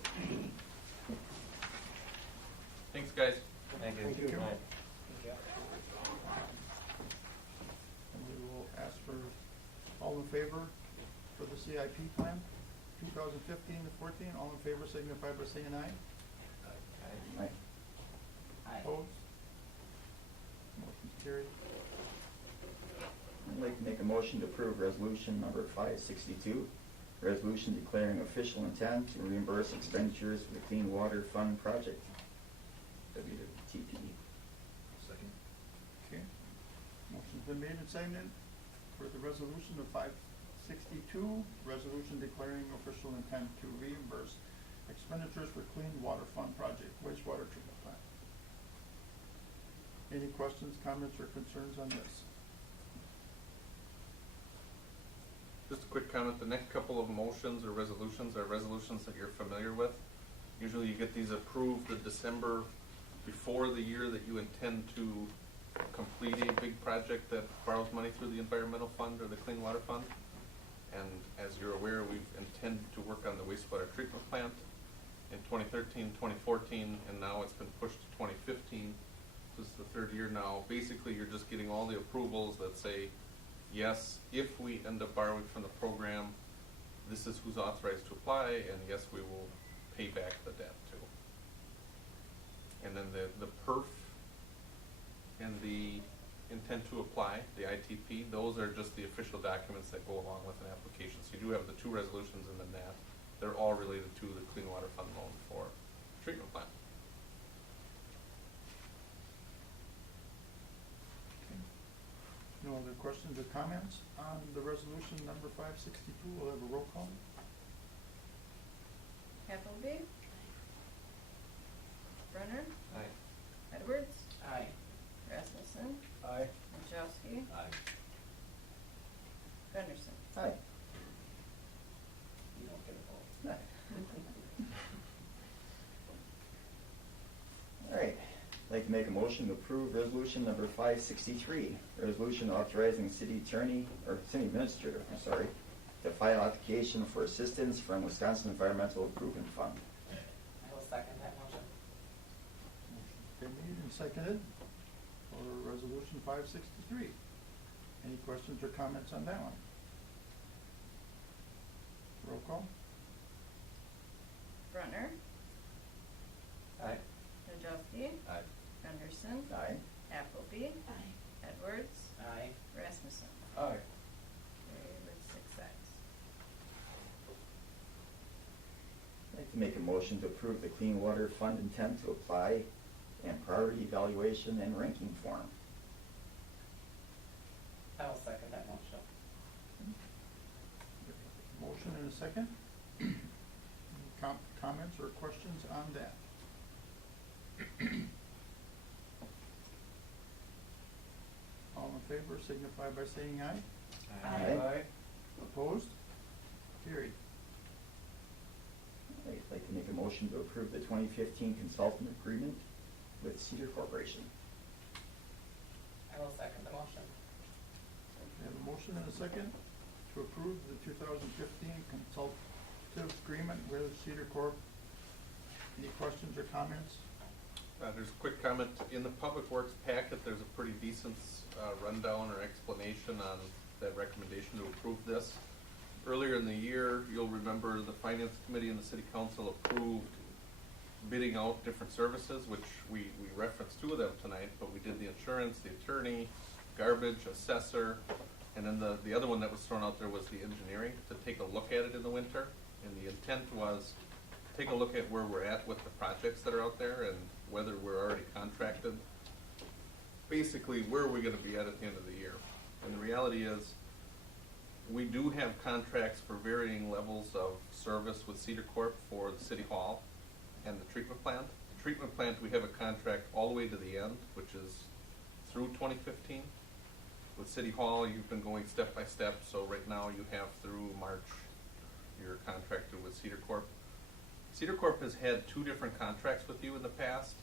Thanks, guys. Thank you. Thank you. Good night. And we will ask for all in favor for the CIP plan, 2015 to 14. All in favor signify by saying aye. Right. Opposed? Motion's carried. I'd like to make a motion to approve resolution number 562, resolution declaring official intent to reimburse expenditures for the Clean Water Fund project, WTPE. Second. Okay. Motion's been made and seconded for the resolution of 562, resolution declaring official intent to reimburse expenditures for Clean Water Fund project, wastewater treatment plant. Any questions, comments, or concerns on this? Just a quick comment, the next couple of motions or resolutions are resolutions that you're familiar with. Usually you get these approved the December before the year that you intend to complete a big project that borrows money through the environmental fund or the clean water fund. And as you're aware, we've intended to work on the wastewater treatment plant in 2013, 2014, and now it's been pushed to 2015. This is the third year now. Basically, you're just getting all the approvals that say, yes, if we end up borrowing from the program, this is who's authorized to apply, and yes, we will pay back the debt too. And then the PERF and the intent to apply, the ITP, those are just the official documents that go along with an application. So you do have the two resolutions in the net. They're all related to the Clean Water Fund loan for treatment plant. questions or comments on the resolution number 562? We'll have a roll call. Appleby? Brunner? Aye. Edwards? Aye. Rasmussen? Aye. Wojciechowski? Aye. Gunderson? Aye. You don't get a vote. All right, I'd like to make a motion to approve resolution number 563, resolution authorizing city attorney, or city administrator, I'm sorry, to file application for assistance from Wisconsin Environmental Improvement Fund. I will second that motion. Motion's been made and seconded for resolution 563. Any questions or comments on that one? Roll call. Brunner? Aye. Wojciechowski? Aye. Gunderson? Aye. Appleby? Aye. Edwards? Aye. Rasmussen? Aye. Carried with 6 ayes. I'd like to make a motion to approve the Clean Water Fund intent to apply and priority evaluation and ranking form. I will second that motion. Motion and a second. Any comments or questions on that? All in favor signify by saying aye. Aye. Opposed? Carried. I'd like to make a motion to approve the 2015 consultant agreement with Cedar Corporation. I will second the motion. We have a motion and a second to approve the 2015 consultative agreement with Cedar Corp. Any questions or comments? There's a quick comment. In the Public Works packet, there's a pretty decent rundown or explanation on that recommendation to approve this. Earlier in the year, you'll remember the Finance Committee and the City Council approved bidding out different services, which we referenced 2 of them tonight, but we did the insurance, the attorney, garbage, assessor, and then the other one that was thrown out there was the engineering, to take a look at it in the winter. And the intent was take a look at where we're at with the projects that are out there and whether we're already contracted. Basically, where are we going to be at the end of the year? And the reality is, we do have contracts for varying levels of service with Cedar Corp for the City Hall and the treatment plant. The treatment plant, we have a contract all the way to the end, which is through 2015. With City Hall, you've been going step by step, so right now you have through March, you're contracted with Cedar Corp. Cedar Corp has had 2 different contracts with you in the past.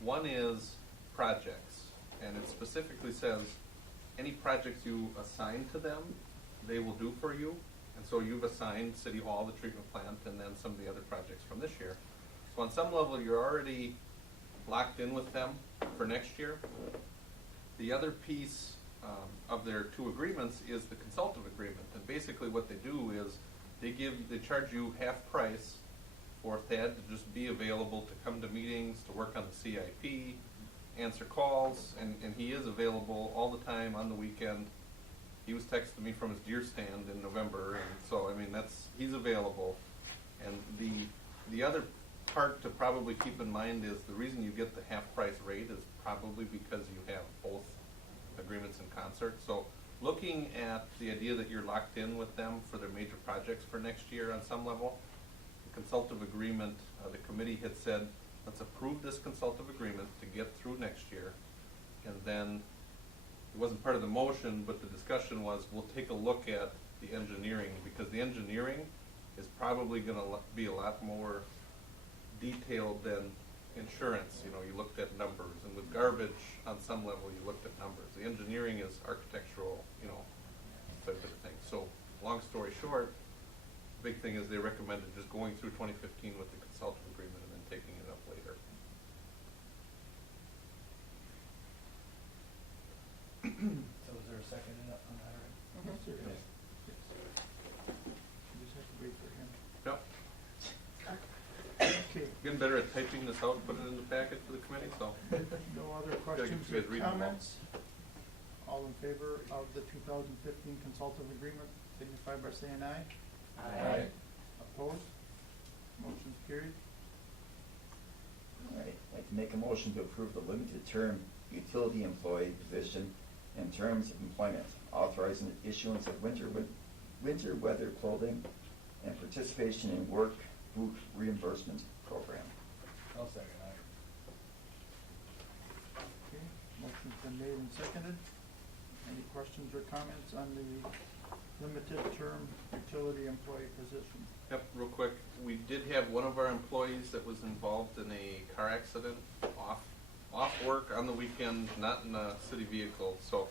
One is projects, and it specifically says any projects you assign to them, they will do for you. And so you've assigned City Hall, the treatment plant, and then some of the other projects from this year. So on some level, you're already locked in with them for next year. The other piece of their 2 agreements is the consultative agreement. And basically what they do is they charge you half price for Thad to just be available to come to meetings, to work on the CIP, answer calls, and he is available all the time on the weekend. He was texting me from his deer stand in November, and so, I mean, he's available. And the other part to probably keep in mind is the reason you get the half price rate is probably because you have both agreements in concert. So looking at the idea that you're locked in with them for their major projects for next year on some level, the consultative agreement, the committee had said, let's approve this consultative agreement to get through next year. And then, it wasn't part of the motion, but the discussion was, we'll take a look at the engineering, because the engineering is probably going to be a lot more detailed than insurance. You know, you looked at numbers, and with garbage, on some level, you looked at numbers. The engineering is architectural, you know, type of thing. So, long story short, the big thing is they recommended just going through 2015 with the consultative agreement and then taking it up later. So is there a second on that already? Yes, sir. Yes. You just have to wait for him. Yep. Okay. Getting better at typing this out, putting it in the packet for the committee, so. No other questions you or guys read them all. comments? All in favor of the 2015 consultative agreement, signify by saying aye. Aye. Opposed? Motion's carried. All right, I'd like to make a motion to approve the limited term utility employee position and terms of employment, authorizing the issuance of winter weather clothing and participation in work boot reimbursement program. I'll second that. Okay, motion's been made and seconded. Any questions or comments on the limited term utility employee position? Yep, real quick, we did have one of our employees that was involved in a car accident, off work on the weekend, not in a city vehicle, so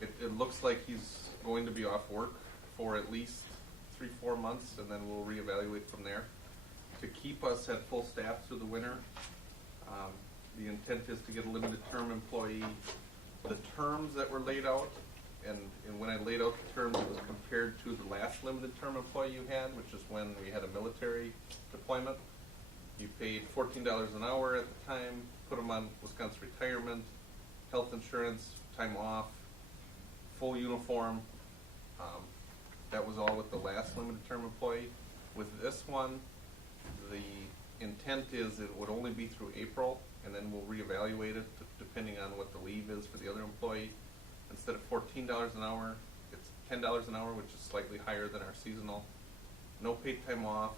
it looks like he's going to be off work for at least 3-4 months, and then we'll reevaluate from there. To keep us at full staff through the winter, the intent is to get a limited term employee. The terms that were laid out, and when I laid out the terms, it was compared to the last limited term employee you had, which is when we had a military deployment. You paid $14 an hour at the time, put them on Wisconsin retirement, health insurance, time off, full uniform. That was all with the last limited term employee. With this one, the intent is it would only be through April, and then we'll reevaluate it depending on what the leave is for the other employee. Instead of $14 an hour, it's $10 an hour, which is slightly higher than our seasonal. No paid time off,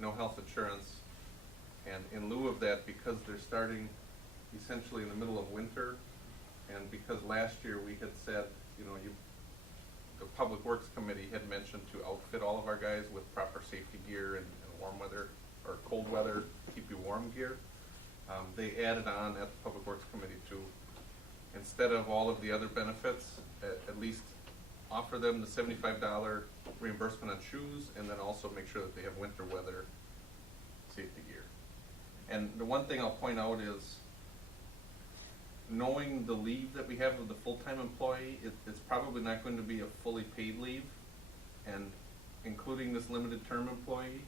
no health insurance. And in lieu of that, because they're starting essentially in the middle of winter, and because last year we had said, the Public Works Committee had mentioned to outfit all of our guys with proper safety gear and warm weather or cold weather, keep you warm gear. They added on at the Public Works Committee to, instead of all of the other benefits, at least offer them the $75 reimbursement on shoes, and then also make sure that they have winter weather safety gear. And the one thing I'll point out is, knowing the leave that we have with the full-time employee, it's probably not going to be a fully paid leave, and including this limited term employee,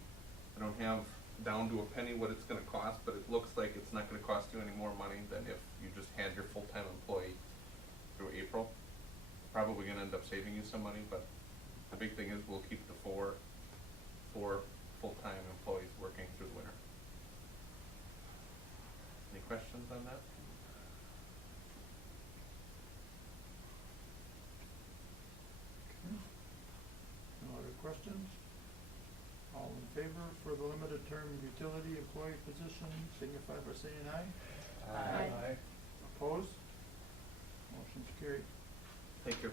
I don't have down to a penny what it's going to cost, but it looks like it's not going to cost you any more money than if you just had your full-time employee through April. Probably going to end up saving you some money, but the big thing is we'll keep the four full-time employees working through the winter. Any questions on that? No other questions? All in favor for the limited term utility employee position, signify by saying aye. Aye. Opposed? Motion's carried. Thank you.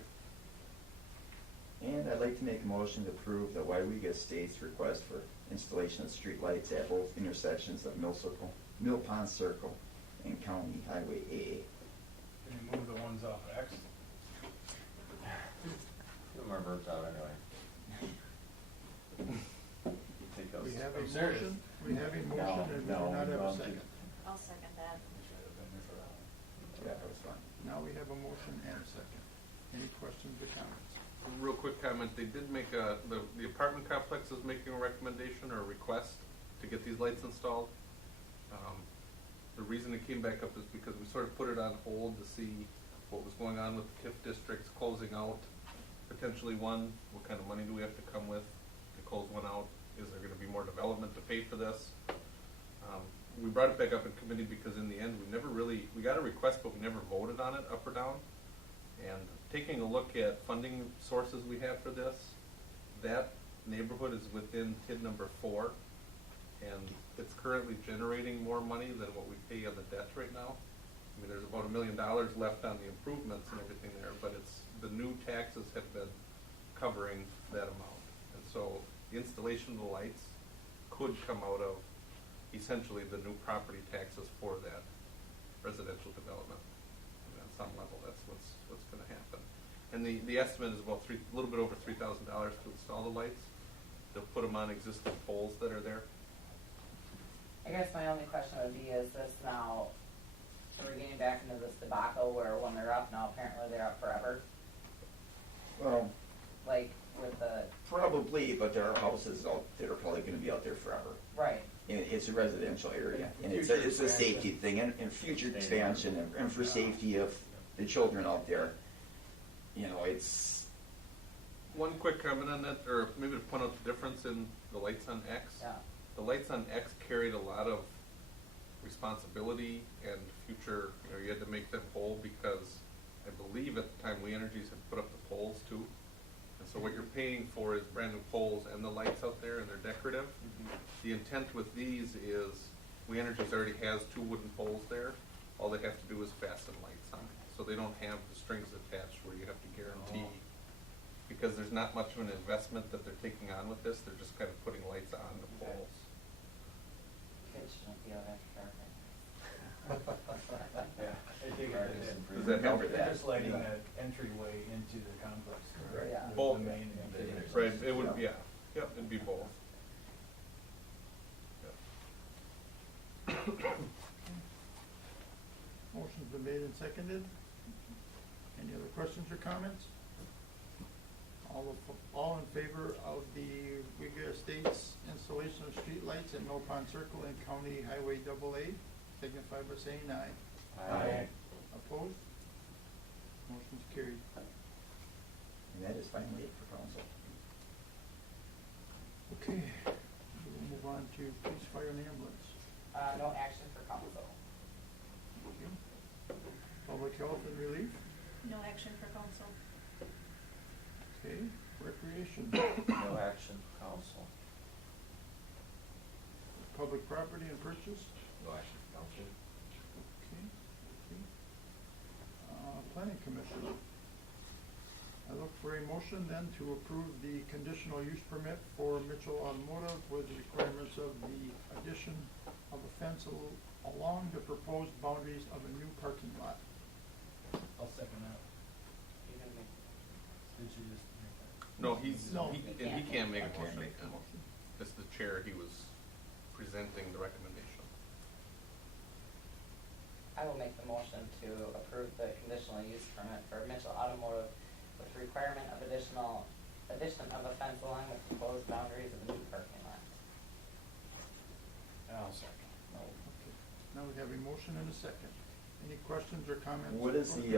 And I'd like to make a motion to approve the Weyauwega Estates request for installation of streetlights at both intersections of Mill Pond Circle and County Highway AA. Can you move the ones off X? Get my birds out anyway. Take those. We have a I'm serious. motion, we have a motion, and we do not have a second. I'll second that. Yeah, that was fun. Now we have a motion and a second. Any questions or comments? Real quick comment, they did make the apartment complex is making a recommendation or a request to get these lights installed. The reason it came back up is because we sort of put it on hold to see what was going on with the TIF districts closing out. Potentially one, what kind of money do we have to come with to close one out? Is there gonna be more development to pay for this? We brought it back up in committee because in the end, we got a request, but we never voted on it, up or down. And taking a look at funding sources we have for this, that neighborhood is within TID number 4, and it's currently generating more money than what we pay on the debt right now. I mean, there's about $1 million left on the improvements and everything there, but the new taxes have been covering that amount. And so the installation of the lights could come out of essentially the new property taxes for that residential development. And at some level, that's what's going to happen. And the estimate is about a little bit over $3,000 to install the lights. They'll put them on existing poles that are there. I guess my only question would be, is this now, so we're getting back into this debacle where when they're up now, apparently they're up forever? Well, Like with the, probably, but there are houses out that are probably gonna be out there forever. right, And it's a residential area, and it's Future a safety expansion. thing, and future expansion, and for safety of the children out there. It's, One quick comment on that, or maybe to point out the difference in the lights on X. yeah. The lights on X carried a lot of responsibility and future, you had to make them whole because I believe at the time, We Energies had put up the poles too. And so what you're paying for is brand new poles and the lights out there, and they're decorative. The intent with these is, We Energies already has 2 wooden poles there. All they have to do is fasten lights on. So they don't have the strings attached where you have to guarantee. Because there's not much of an investment that they're taking on with this, they're just kind of putting lights on the poles. Kids shouldn't be out after dark. Yeah, I think Does that help? they're just lighting that entryway into the complex, correct? Yeah. The Both. main. Right, it would, yeah, yep, it'd be both. Yep. Motion's been made and seconded. Any other questions or comments? All in favor of the Weyauwega Estates installation of streetlights at Mill Pond Circle and County Highway AA, signify by saying aye. Aye. Opposed? Motion's carried. And that is finally it for council. Okay, we'll move on to police, fire, and ambulance. No action for council. Thank you. Public health and relief. No action for council. Okay, recreation. No action, council. Public property and purchase. No action, council. Okay, thank you. Planning commission. I look for a motion then to approve the conditional use permit for Mitchell Automotive with the requirements of the addition of a fence along the proposed boundaries of a new parking lot. I'll second that. You can make, Did you just make that? No, No. he can't make a I can't motion. make the motion. As the chair, he was presenting the recommendation. I will make the motion to approve the conditional use permit for Mitchell Automotive with requirement of addition of a fence along the proposed boundaries of the new parking lot. I'll second. Okay. Now we have a motion and a second. Any questions or comments? What is the,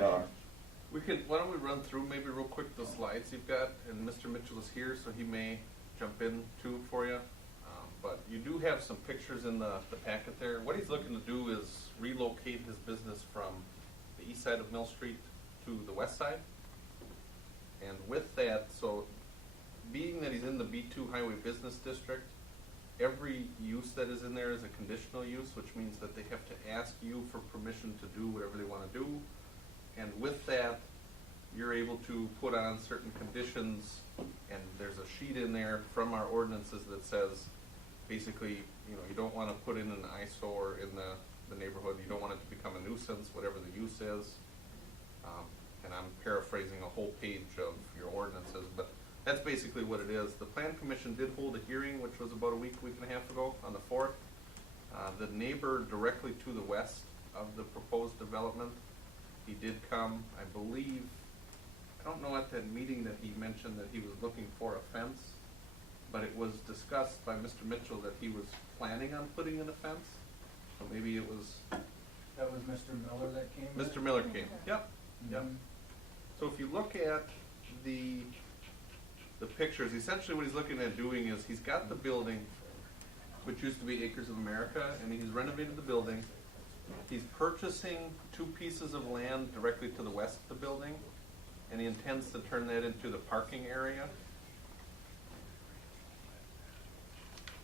Why don't we run through maybe real quick the slides you've got, and Mr. Mitchell is here, so he may jump in too for you. But you do have some pictures in the packet there. What he's looking to do is relocate his business from the east side of Mill Street to the west side. And with that, so being that he's in the B2 Highway Business District, every use that is in there is a conditional use, which means that they have to ask you for permission to do whatever they want to do. And with that, you're able to put on certain conditions, and there's a sheet in there from our ordinances that says, basically, you don't want to put in an eyesore in the neighborhood, you don't want it to become a nuisance, whatever the use is. And I'm paraphrasing a whole page of your ordinances, but that's basically what it is. The Plan Commission did hold a hearing, which was about a week and a half ago, on the 4th. The neighbor directly to the west of the proposed development, he did come, I believe, I don't know at that meeting that he mentioned that he was looking for a fence, but it was discussed by Mr. Mitchell that he was planning on putting in a fence. So maybe it was, That was Mr. Miller that came? Mr. Miller came, yep, yep. Mhm. So if you look at the pictures, essentially what he's looking at doing is he's got the building, which used to be Acres of America, and he's renovated the building. He's purchasing 2 pieces of land directly to the west of the building, and he intends to turn that into the parking area.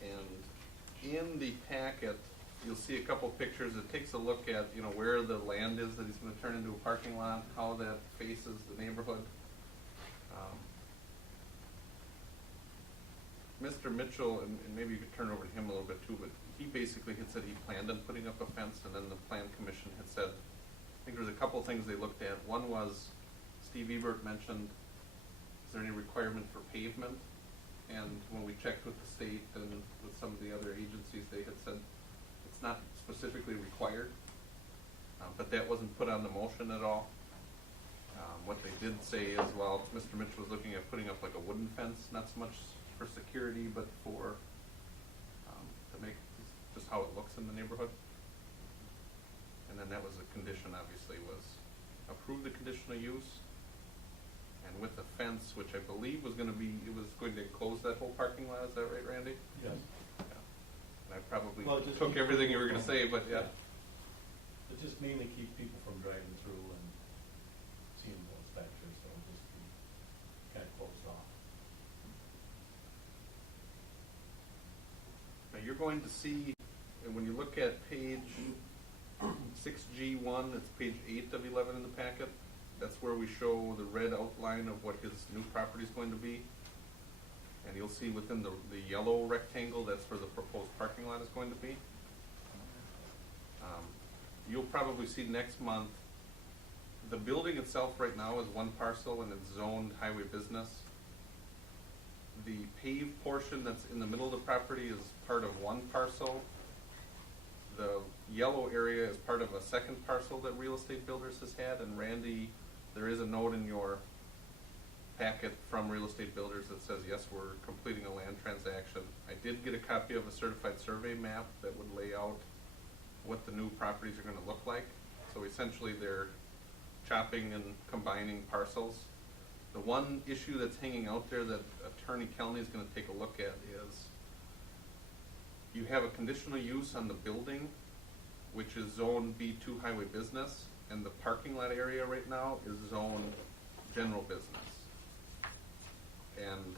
And in the packet, you'll see a couple pictures. It takes a look at, where the land is that he's going to turn into a parking lot, how that faces the neighborhood. Mr. Mitchell, and maybe you could turn over to him a little bit too, but he basically had said he planned on putting up a fence, and then the Plan Commission had said, I think there was a couple things they looked at. One was, Steve Ebert mentioned, is there any requirement for pavement? And when we checked with the state and with some of the other agencies, they had said it's not specifically required, but that wasn't put on the motion at all. What they did say is, well, Mr. Mitchell was looking at putting up like a wooden fence, not so much for security, but for, to make just how it looks in the neighborhood. And then that was a condition, obviously, was approve the conditional use. And with the fence, which I believe was gonna be, it was going to enclose that whole parking lot, is that right, Randy? Yes. Yeah. And I probably Well, just took keep- everything you were gonna say, but yeah. It just mainly keeps people from driving through and going to see, and when you look at page 6G1, it's page 8 of 11 in the packet. That's where we show the red outline of what his new property is going to be. And you'll see within the yellow rectangle, that's where the proposed parking lot is going to be. You'll probably see next month, the building itself right now is one parcel and it's zoned highway business. The paved portion that's in the middle of the property is part of one parcel. The yellow area is part of a second parcel that Real Estate Builders has had, and Randy, there is a note in your packet from Real Estate Builders that says, yes, we're completing a land transaction. I did get a copy of a certified survey map that would lay out what the new properties are gonna look like. So essentially they're chopping and combining parcels. The one issue that's hanging out there that Attorney Kelly is gonna take a look at is you have a conditional use on the building, which is zone B2 highway business, and the parking lot area right now is zone general business. And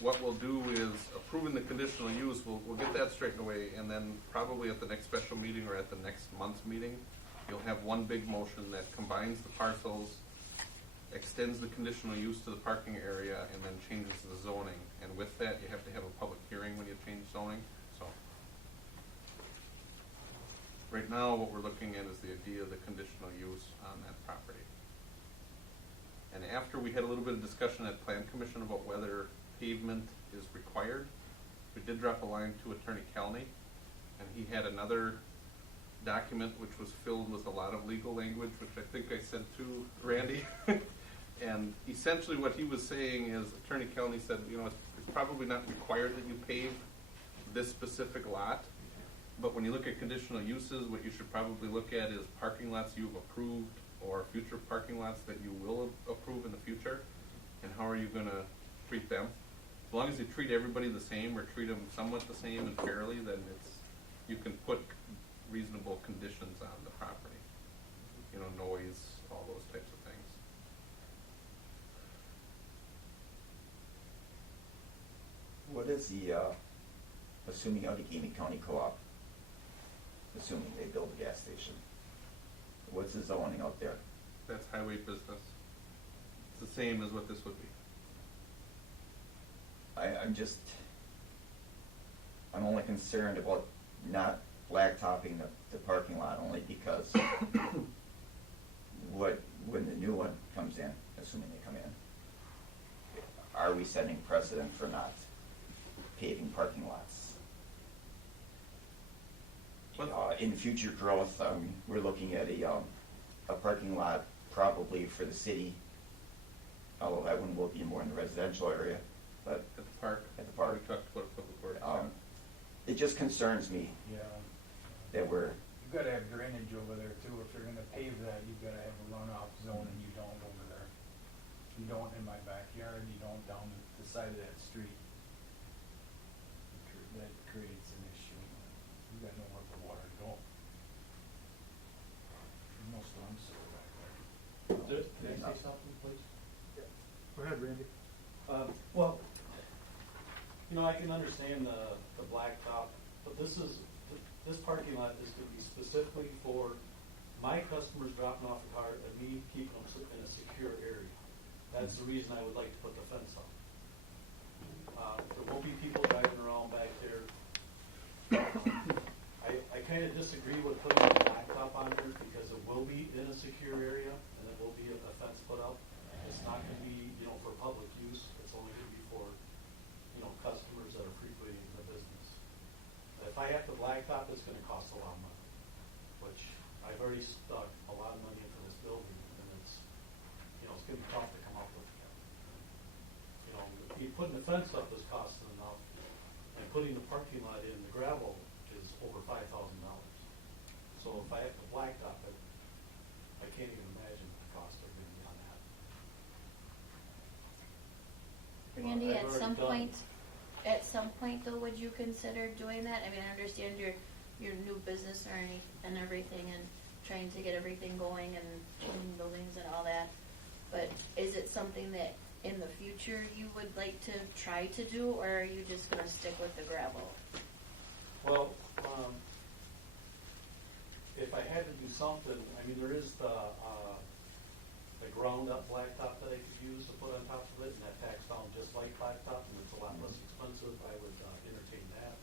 what we'll do is approving the conditional use, we'll get that straightened away, and then probably at the next special meeting or at the next month's meeting, you'll have one big motion that combines the parcels, extends the conditional use to the parking area, and then changes the zoning. And with that, you have to have a public hearing when you change zoning, so. Right now, what we're looking at is the idea of the conditional use on that property. And after we had a little bit of discussion at Plan Commission about whether pavement is required, we did drop a line to Attorney Kelly, and he had another document which was filled with a lot of legal language, which I think I sent to Randy. And essentially what he was saying is, Attorney Kelly said, you know, it's probably not required that you pave this specific lot, but when you look at conditional uses, what you should probably look at is parking lots you've approved or future parking lots that you will approve in the future, and how are you gonna treat them. As long as you treat everybody the same or treat them somewhat the same and fairly, then you can put reasonable conditions on the property. You know, noise, all those types of things. What is the, assuming Outagamie County Co-op, assuming they build a gas station, what's the zoning out there? That's highway business. It's the same as what this would be. I'm only concerned about not blacktopping the parking lot, only because when the new one comes in, assuming they come in, are we setting precedent for not paving parking lots? In future growth, we're looking at a parking lot probably for the city, although that one will be more in the residential area, but At the park. At the park. We talked about public works. it just concerns me Yeah. that we're, You've gotta have drainage over there too. If you're gonna pave that, you've gotta have a runoff zone, and you don't over there. You don't in my backyard, you don't down the side of that street. That creates an issue. You got nowhere for water to go. There's no storm sewer back there. Can I say something, please? Go ahead, Randy. Well, you know, I can understand the blacktop, but this parking lot is to be specifically for my customers dropping off a car and me keeping them in a secure area. That's the reason I would like to put the fence up. There will be people driving around back there. I kind of disagree with putting the blacktop on there because it will be in a secure area and it will be a fence put up. It's not going to be, you know, for public use. It's only going to be for, you know, customers that are frequenting the business. If I have to blacktop, it's going to cost a lot of money, which I've already stuck a lot of money into this building, and it's, you know, it's going to be tough to come up with. You know, putting the fence up is costing enough, and putting the parking lot in, the gravel is over $5,000. So if I have to blacktop it, I can't even imagine the cost of going on that. Randy, I've already done- at some point though, would you consider doing that? I mean, I understand your new business and everything and trying to get everything going and changing buildings and all that. But is it something that in the future you would like to try to do, or are you just gonna stick with the gravel? Well, if I had to do something, I mean, there is the ground up blacktop that I could use to put on top of it, and that packs down just like blacktop, and it's a lot less expensive. I would entertain that,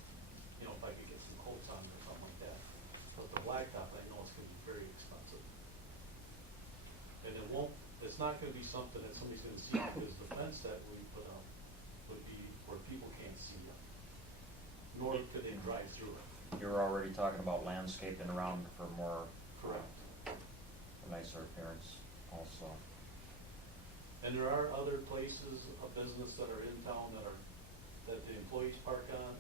you know, if I could get some quotes on it or something like that. But the blacktop, I know it's gonna be very expensive. And it's not gonna be something that somebody's gonna see, because the fence that we put up would be where people can't see it, nor could they drive through it. You're already talking about landscaping around for more. Correct. A nicer appearance also. And there are other places of business that are in town that the employees park on.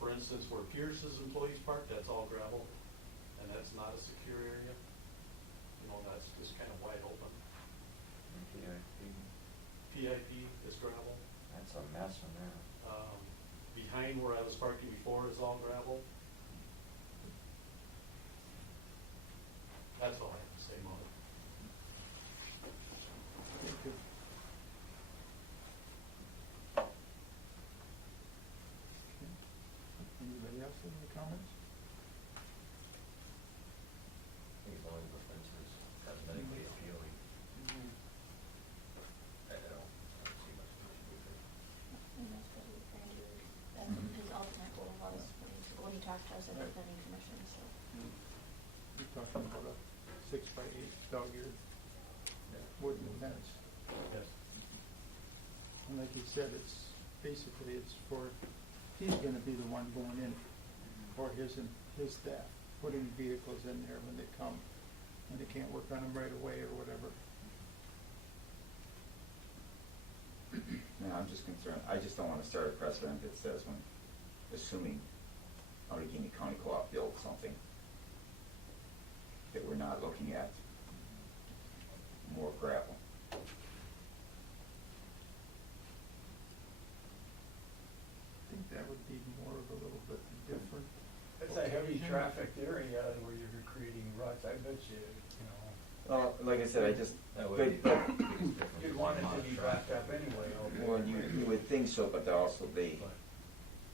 For instance, where Pierce's employees park, that's all gravel, and that's not a secure area. You know, that's just kind of wide open. PIP is gravel. That's a mess in there. Behind where I was parking before is all gravel. That's all I have to say about it. Thank you. Okay. Anybody else have any comments? As long as the fence is cosmetically appealing, I don't see much of an issue with it. And that's what we're trying to do, that's his ultimate goal was when he talked to us at the planning commission, so. You're talking about a 6x8 dog-eared wooden fence. Yes. And like you said, it's basically, it's for, he's gonna be the one going in, or his staff, putting vehicles in there when they come, when they can't work on them right away or whatever. No, I'm just concerned, I just don't wanna start a precedent that says when, assuming Allegheny County Co-op builds something, that we're not looking at more gravel. I think that would be more of a little bit different. It's a heavy trafficked area where you're creating ruts, I bet you, you know. Well, like I said, I just, That but, would be but, You'd want it to be backed up anyway. well, you would think so, but also they,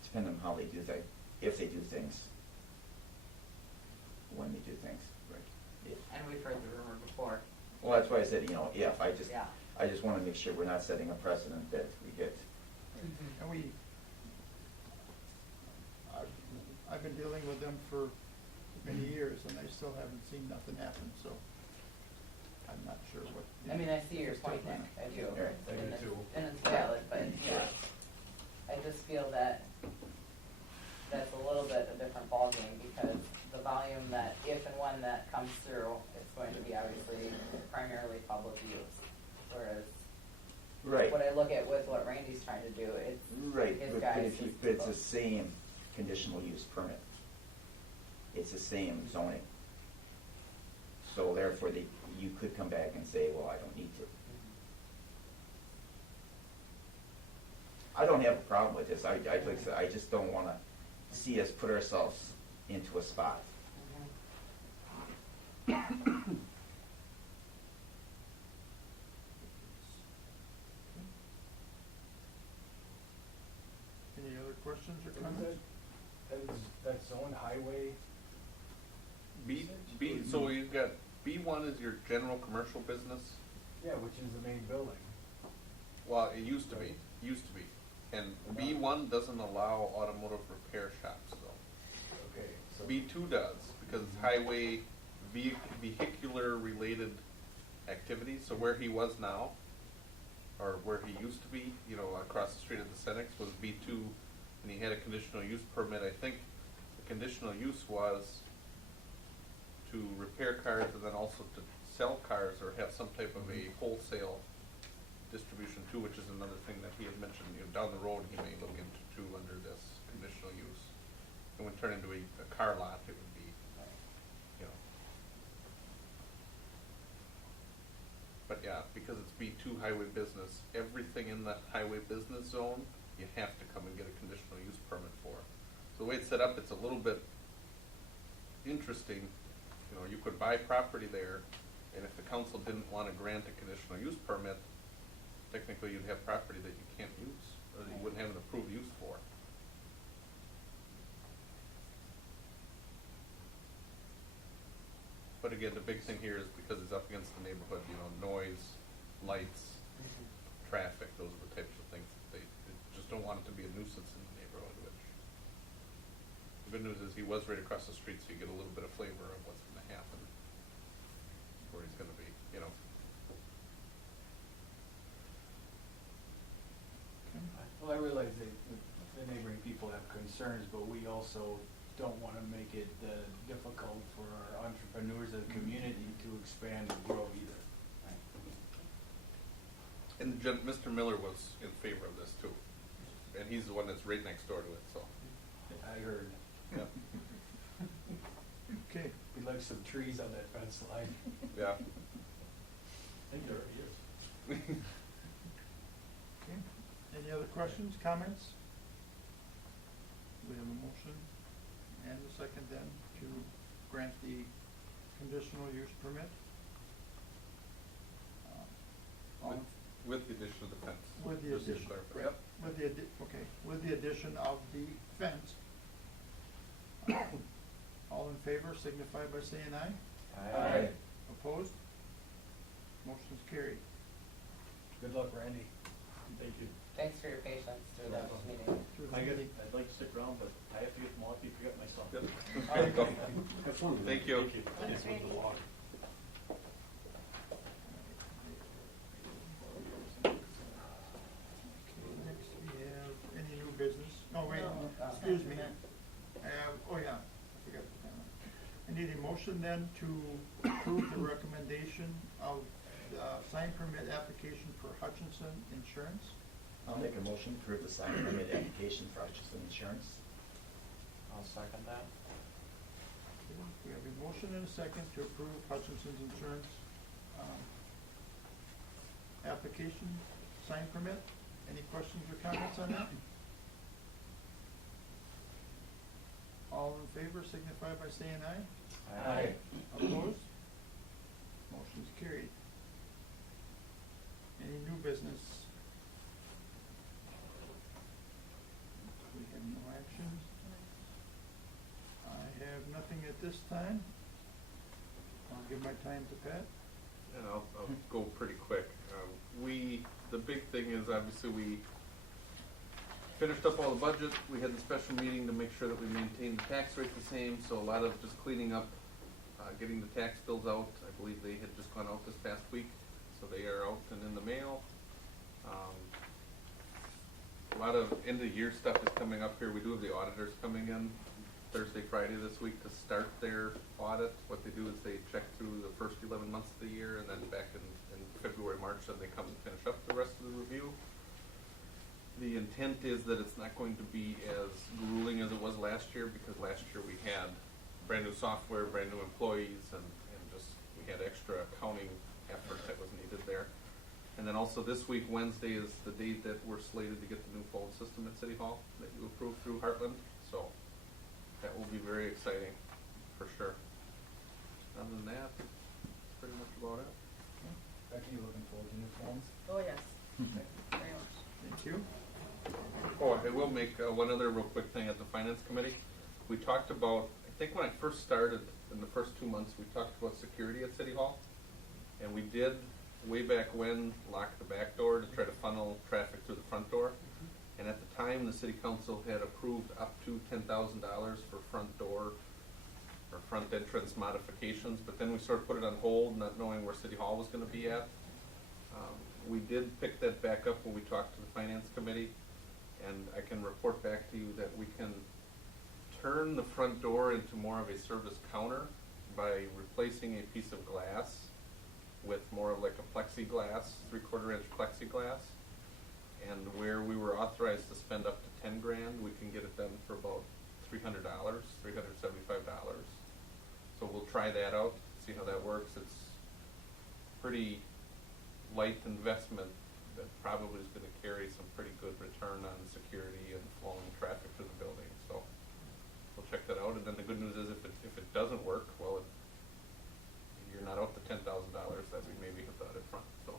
depend on how they do things, if they do things, when they do things. Right. And we've heard the rumor before. Well, that's why I said, you know, if, I just Yeah. wanna make sure we're not setting a precedent that we get. And I've been dealing with them for many years, and I still haven't seen nothing happen, so I'm not sure what. I mean, I see your point, Nick, I do. Right. I do And it's- too. And it's valid, but yeah, I just feel that that's a little bit a different ballgame, because the volume that, if and when that comes through, it's going to be obviously primarily public use. Whereas, Right. when I look at with what Randy's trying to do, it's Right, his but guys. if you, but it's the same conditional use permit. It's the same zoning. So therefore, you could come back and say, well, I don't need to. I don't have a problem with this, like I said, I just don't wanna see us put ourselves into a spot. Any other questions or Isn't comments? That's zone highway. So you've got B1 is your general commercial business. Yeah, which is the main building. Well, it used to be, and B1 doesn't allow automotive repair shops though. Okay, so. B2 does, because it's highway vehicular related activities, so where he was now, or where he used to be, you know, across the street at the Senex was B2, and he had a conditional use permit. I think the conditional use was to repair cars and then also to sell cars or have some type of a wholesale distribution too, which is another thing that he had mentioned, you know, down the road he may look into too under this conditional use. It would turn into a car lot, it would be, you know. But yeah, because it's B2 highway business, everything in that highway business zone, you have to come and get a conditional use permit for. So the way it's set up, it's a little bit interesting. You know, you could buy property there, and if the council didn't want to grant a conditional use permit, technically you'd have property that you can't use, or that you wouldn't have an approved use for. But again, the big thing here is because it's up against the neighborhood, you know, noise, lights, traffic, those are the types of things that they just don't want it to be a nuisance in the neighborhood, which the good news is he was right across the street, so you get a little bit of flavor of what's gonna happen, where he's gonna be, you know. Well, I realize that the neighboring people have concerns, but we also don't wanna make it difficult for our entrepreneurs of the community to expand and grow either. And Mr. Miller was in favor of this too, and he's the one that's right next door to it, so. I heard. Yeah. Okay, We'd like some trees on that fence line. Yeah. I think there already is. okay. Any other questions, comments? We have a motion and a second then to grant the conditional use permit. All- With the addition of the fence. With the Just to addition, clarify. right, with the okay, with the addition of the fence. All in favor signify by saying aye. Aye. Opposed? Motion's carried. Good luck, Randy. Thank you. Thanks for your patience through this meeting. Through the I guess meeting. I'd like to stick around, but I have to get more, I keep forgetting my son. Yep. There you go. Have fun. Thank you. Thank you. Thanks, Thanks for the Randy. walk. Okay, next we have any new business? Oh, wait, excuse me. I have, oh yeah, I forgot to put that on. I need a motion then to approve the recommendation of the sign permit application for Hutchinson Insurance. I'll make a motion to approve the sign permit application for Hutchinson Insurance. I'll second that. Okay, we have a motion and a second to approve Hutchinson's Insurance, application, sign permit. Any questions or comments on that? All in favor signify by saying aye. Aye. Opposed? Motion's carried. Any new business? We have no action. I have nothing at this time. I'll give my time to Pat. And I'll go pretty quick. The big thing is obviously we finished up all the budget. We had the special meeting to make sure that we maintained the tax rate the same, so a lot of just cleaning up, getting the tax bills out. I believe they had just gone out this past week, so they are out and in the mail. A lot of end of year stuff is coming up here. We do have the auditors coming in Thursday, Friday this week to start their audit. What they do is they check through the first 11 months of the year, and then back in February, March, then they come and finish up the rest of the review. The intent is that it's not going to be as grueling as it was last year, because last year we had brand new software, brand new employees, and just we had extra accounting effort that was needed there. And then also this week, Wednesday, is the date that we're slated to get the new phone system at City Hall that you approved through Heartland. So that will be very exciting, for sure. Other than that, that's pretty much about it. Becky, you looking forward to new phones? Oh, yes, very much. Thank you. Oh, I will make one other real quick thing at the Finance Committee. We talked about, I think when I first started, in the first 2 months, we talked about security at City Hall. And we did, way back when, lock the back door to try to funnel traffic through the front door. And at the time, the City Council had approved up to $10,000 for front door or front entrance modifications, but then we sort of put it on hold, not knowing where City Hall was gonna be at. We did pick that back up when we talked to the Finance Committee, and I can report back to you that we can turn the front door into more of a service counter by replacing a piece of glass with more of like a plexiglass, 3/4 inch plexiglass. And where we were authorized to spend up to 10 grand, we can get it done for about $300, $375. So we'll try that out, see how that works. It's pretty light investment that probably is gonna carry some pretty good return on security and flowing traffic through the building. So we'll check that out. And then the good news is if it doesn't work, well, you're not out the $10,000 that we maybe have thought up front. So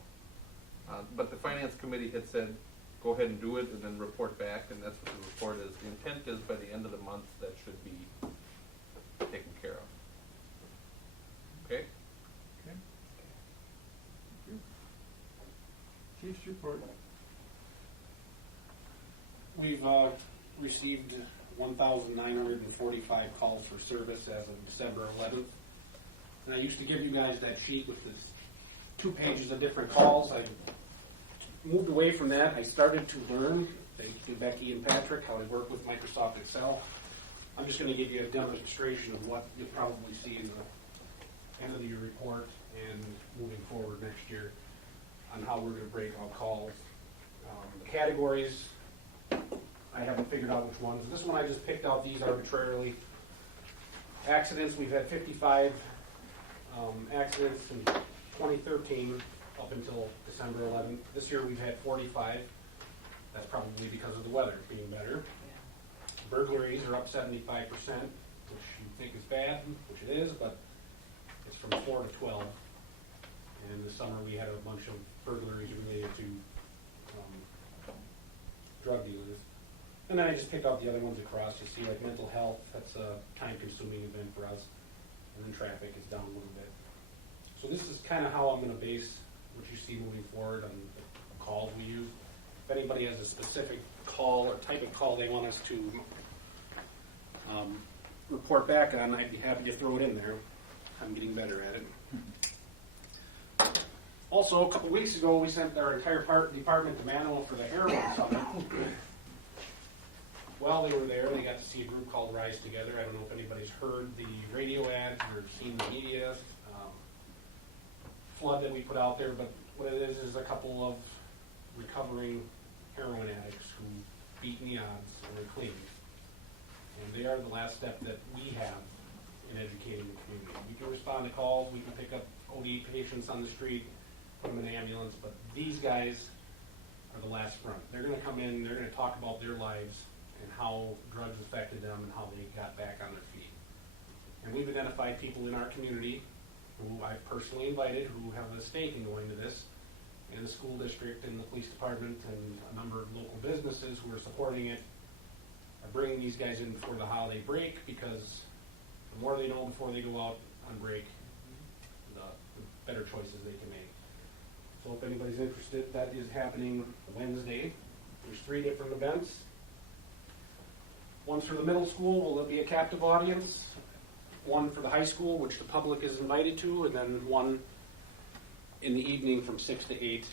but the finance committee had said, go ahead and do it and then report back, and that's what the report is. The intent is by the end of the month, that should be taken care of. Okay? Okay. Thank you. Chief's report. We've received 1,945 calls for service as of December 11th. And I used to give you guys that sheet with the 2 pages of different calls. I moved away from that. I started to learn, thanks to Becky and Patrick, how to work with Microsoft Excel. I'm just going to give you a demonstration of what you'll probably see in the end of the year report and moving forward next year on how we're going to break out calls. The categories, I haven't figured out which ones. This one I just picked out these arbitrarily. Accidents, we've had 55 accidents in 2013 up until December 11th. This year we've had 45. That's probably because of the weather being better. Burglaries are up 75%, which you think is bad, which it is, but it's from 4 to 12. And this summer we had a bunch of burglaries related to drug dealers. And then I just picked out the other ones across to see, like mental health, that's a time-consuming event for us. And then traffic is down a little bit. So this is kind of how I'm going to base what you see moving forward on the calls we use. If anybody has a specific call or type of call they want us to report back on, I'd be happy to throw it in there. I'm getting better at it. Also, a couple weeks ago, we sent our entire department the manual for the heroin summit. While they were there, they got to see a group called Rise Together. I don't know if anybody's heard the radio ads or seen the media flood that we put out there, but what it is a couple of recovering heroin addicts who beaten the odds and they're clean. And they are the last step that we have in educating the community. We can respond to calls, we can pick up OD patients on the street, put them in an ambulance, but these guys are the last front. They're going to come in, they're going to talk about their lives and how drugs affected them and how they got back on their feet. And we've identified people in our community who I've personally invited who have a stake in going to this, and the school district and the police department and a number of local businesses who are supporting it are bringing these guys in before the holiday break, because the more they know before they go out on break, the better choices they can make. So if anybody's interested, that is happening Wednesday. There's 3 different events. One's for the middle school, will be a captive audience. One for the high school, which the public is invited to, and then one in the evening from 6 to 8,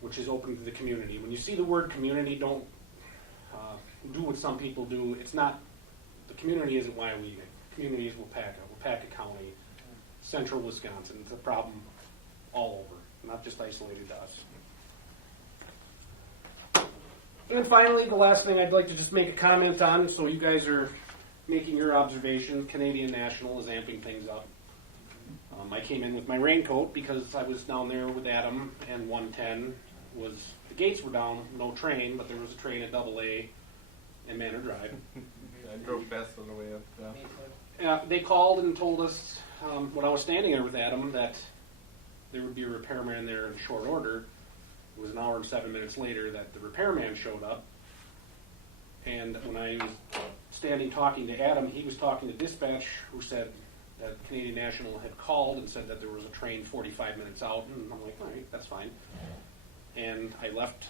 which is open to the community. When you see the word community, don't do what some people do. It's not, the community isn't Weyauwega. The community is Weyauwega County, central Wisconsin. It's a problem all over, not just isolated to us. And finally, the last thing I'd like to just make a comment on, so you guys are making your observation, Canadian National is amping things up. I came in with my raincoat because I was down there with Adam, and 110 was, the gates were down, no train, but there was a train at AA and Manor Drive. I drove fast on the way up. They called and told us, when I was standing there with Adam, that there would be a repairman there in short order. It was an hour and 7 minutes later that the repairman showed up. And when I was standing talking to Adam, he was talking to dispatch, who said that Canadian National had called and said that there was a train 45 minutes out. And I'm like, all right, that's fine. And I left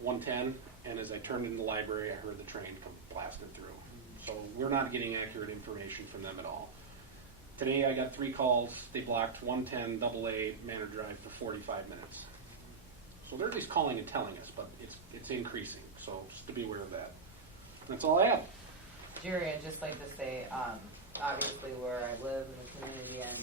110, and as I turned into the library, I heard the train come blasting through. So we're not getting accurate information from them at all. Today I got 3 calls. They blocked 110 AA Manor Drive for 45 minutes. So they're at least calling and telling us, but it's increasing. So just to be aware of that. That's all I have. Jerry, I'd just like to say, obviously where I live in the community and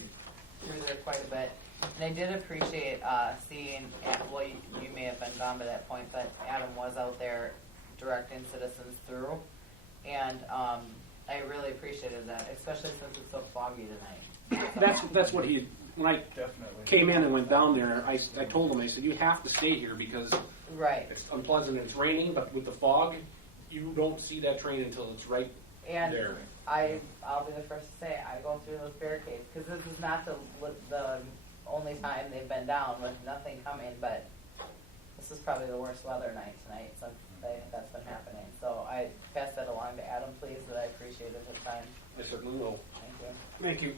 through there quite a bit, and I did appreciate seeing, well, you may have been gone by that point, but Adam was out there directing citizens through, and I really appreciated that, especially since it's so foggy tonight. That's what he, when I came in and went down there, I told him, I said, you have to stay here because it's unpleasant and it's raining, but with the fog, you don't see that train until it's right there. I'll be the first to say, I go through those barricades, because this is not the only time they've been down with nothing coming, but this is probably the worst weather night tonight since that's been happening. So I pass that along to Adam, please, that I appreciated his time. I certainly will. Thank you. Thank you.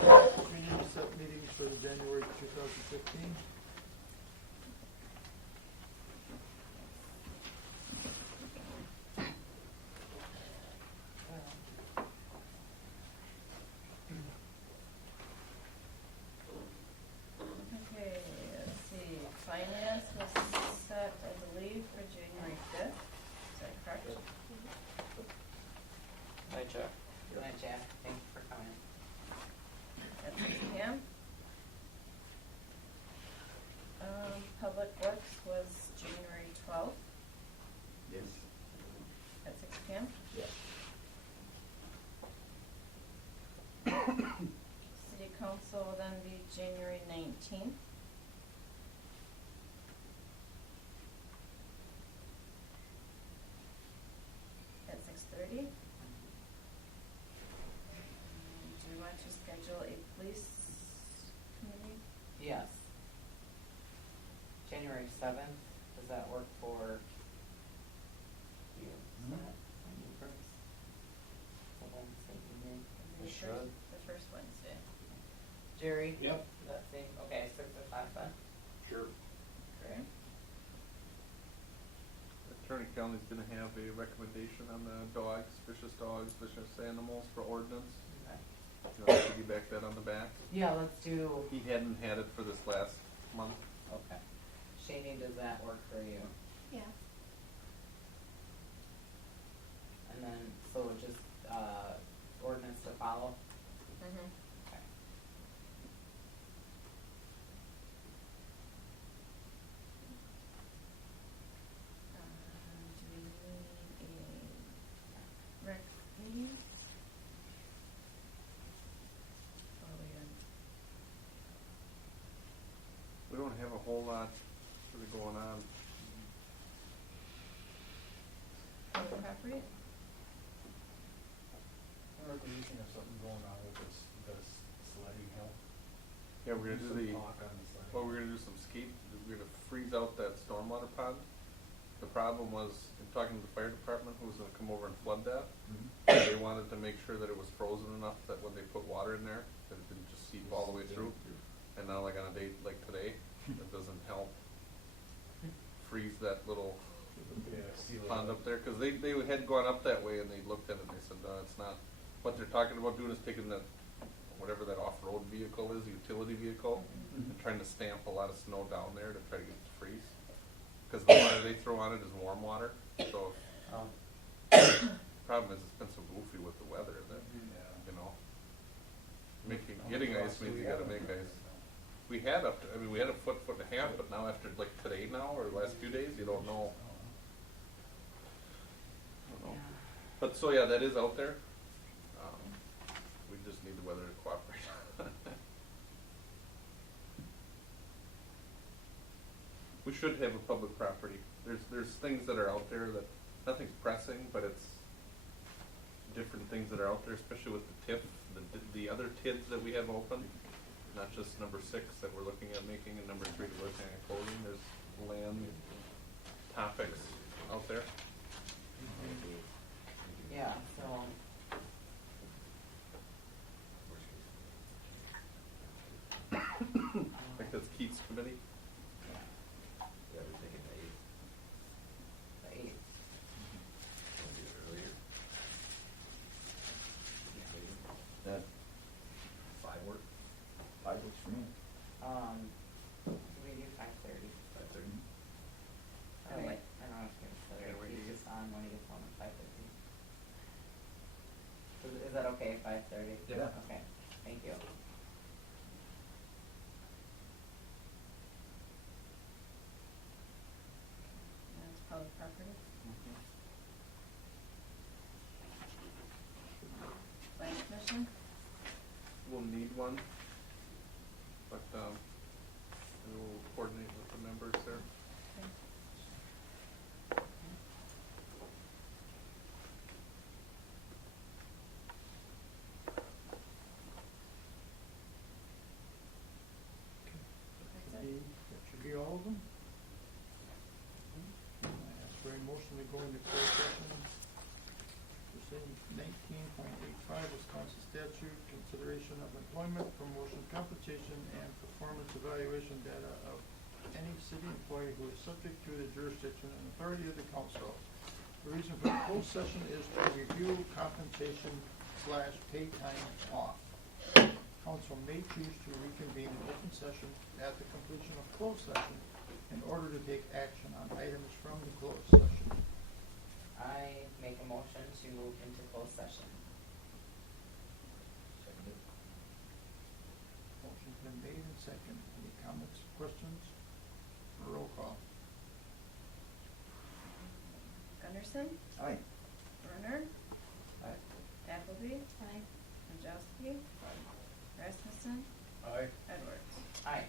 Community set meetings for the January 2015. Okay, let's see, finance was set, I believe, for January 5th, is that correct? Hi, Jeff. Good night, Jan. Thank you for coming. At 6 p.m. Public Works was January 12th Yes. at 6 p.m. Yes. City Council will then be January 19th. At 6:30. Do you want to schedule a police committee? Yes. January 7th, does that work for you? Is that when you first? The Wednesday evening? The You first- The first Wednesday. Jerry? Yep. Does that seem, okay, 6 o'clock then? Sure. Okay. Attorney County's gonna have a recommendation on the dogs, vicious animals for ordinance. Okay. You want to piggyback that on the back? Yeah, let's do, He hadn't had it for this last month. okay. Shani, does that work for you? Yeah. And then, so just, ordinance to follow? Mm-hmm. Okay. Do we need a rec meeting? Or We don't have a whole lot really going on. public property? Or we usually have something going on with this sledding hill. Yeah, we're gonna do Some the, talk on the sledding. well, we're gonna do some we're gonna freeze out that stormwater pond. The problem was, in talking to the fire department, who was gonna come over and flood that, they wanted to make sure that it was frozen enough that when they put water in there, that it didn't just seep all the way through. And now like on a date like today, it doesn't help freeze that little pond up there, cause they had gone up that way and they looked at it and they said, no, it's not. What they're talking about doing is taking that, whatever that off-road vehicle is, utility vehicle, and trying to stamp a lot of snow down there to try to get it to freeze. Cause the water they throw on it is warm water, so Oh, problem is it's been so goofy with the weather that, you know, getting ice means you gotta make ice. We had we had a foot and a half, but now after like today now, or the last few days, you don't know. yeah. But so yeah, that is out there. We just need the weather to cooperate. We should have a public property. There's things that are out there that, nothing's pressing, but it's different things that are out there, especially with the TIF, the other TIDs that we have open. Not just number 6 that we're looking at making, and number 3 that we're looking at closing. There's land topics out there. Yeah, so, I think that's Keith's committee. Yeah, we're thinking the 8th. the 8th. Want to do it earlier? That 5 work? 5 works for me. Do we do 5:30? 5:30? I don't know if he's just on when he gets home at 5:50. Is that okay, 5:30? Yeah. Okay, thank you. That's public property. Planning commission? We'll need one, but we'll coordinate with the members there. Okay. 19.85 Wisconsin statute, consideration of employment, promotion, compensation, and performance evaluation data of any city employee who is subject to the jurisdiction and authority of the council. The reason for the closed session is to review compensation / paid time off. Council may choose to reconvene in open session at the completion of closed session in order to take action on items from the closed session. I make a motion to move into closed session. Seconded. Motion's been made and second. Any comments, questions? Roll call. Gunderson, Aye. Werner, Aye. Appleby, Aye. Nadrowski, Rasmussen, Aye. Edwards. Aye.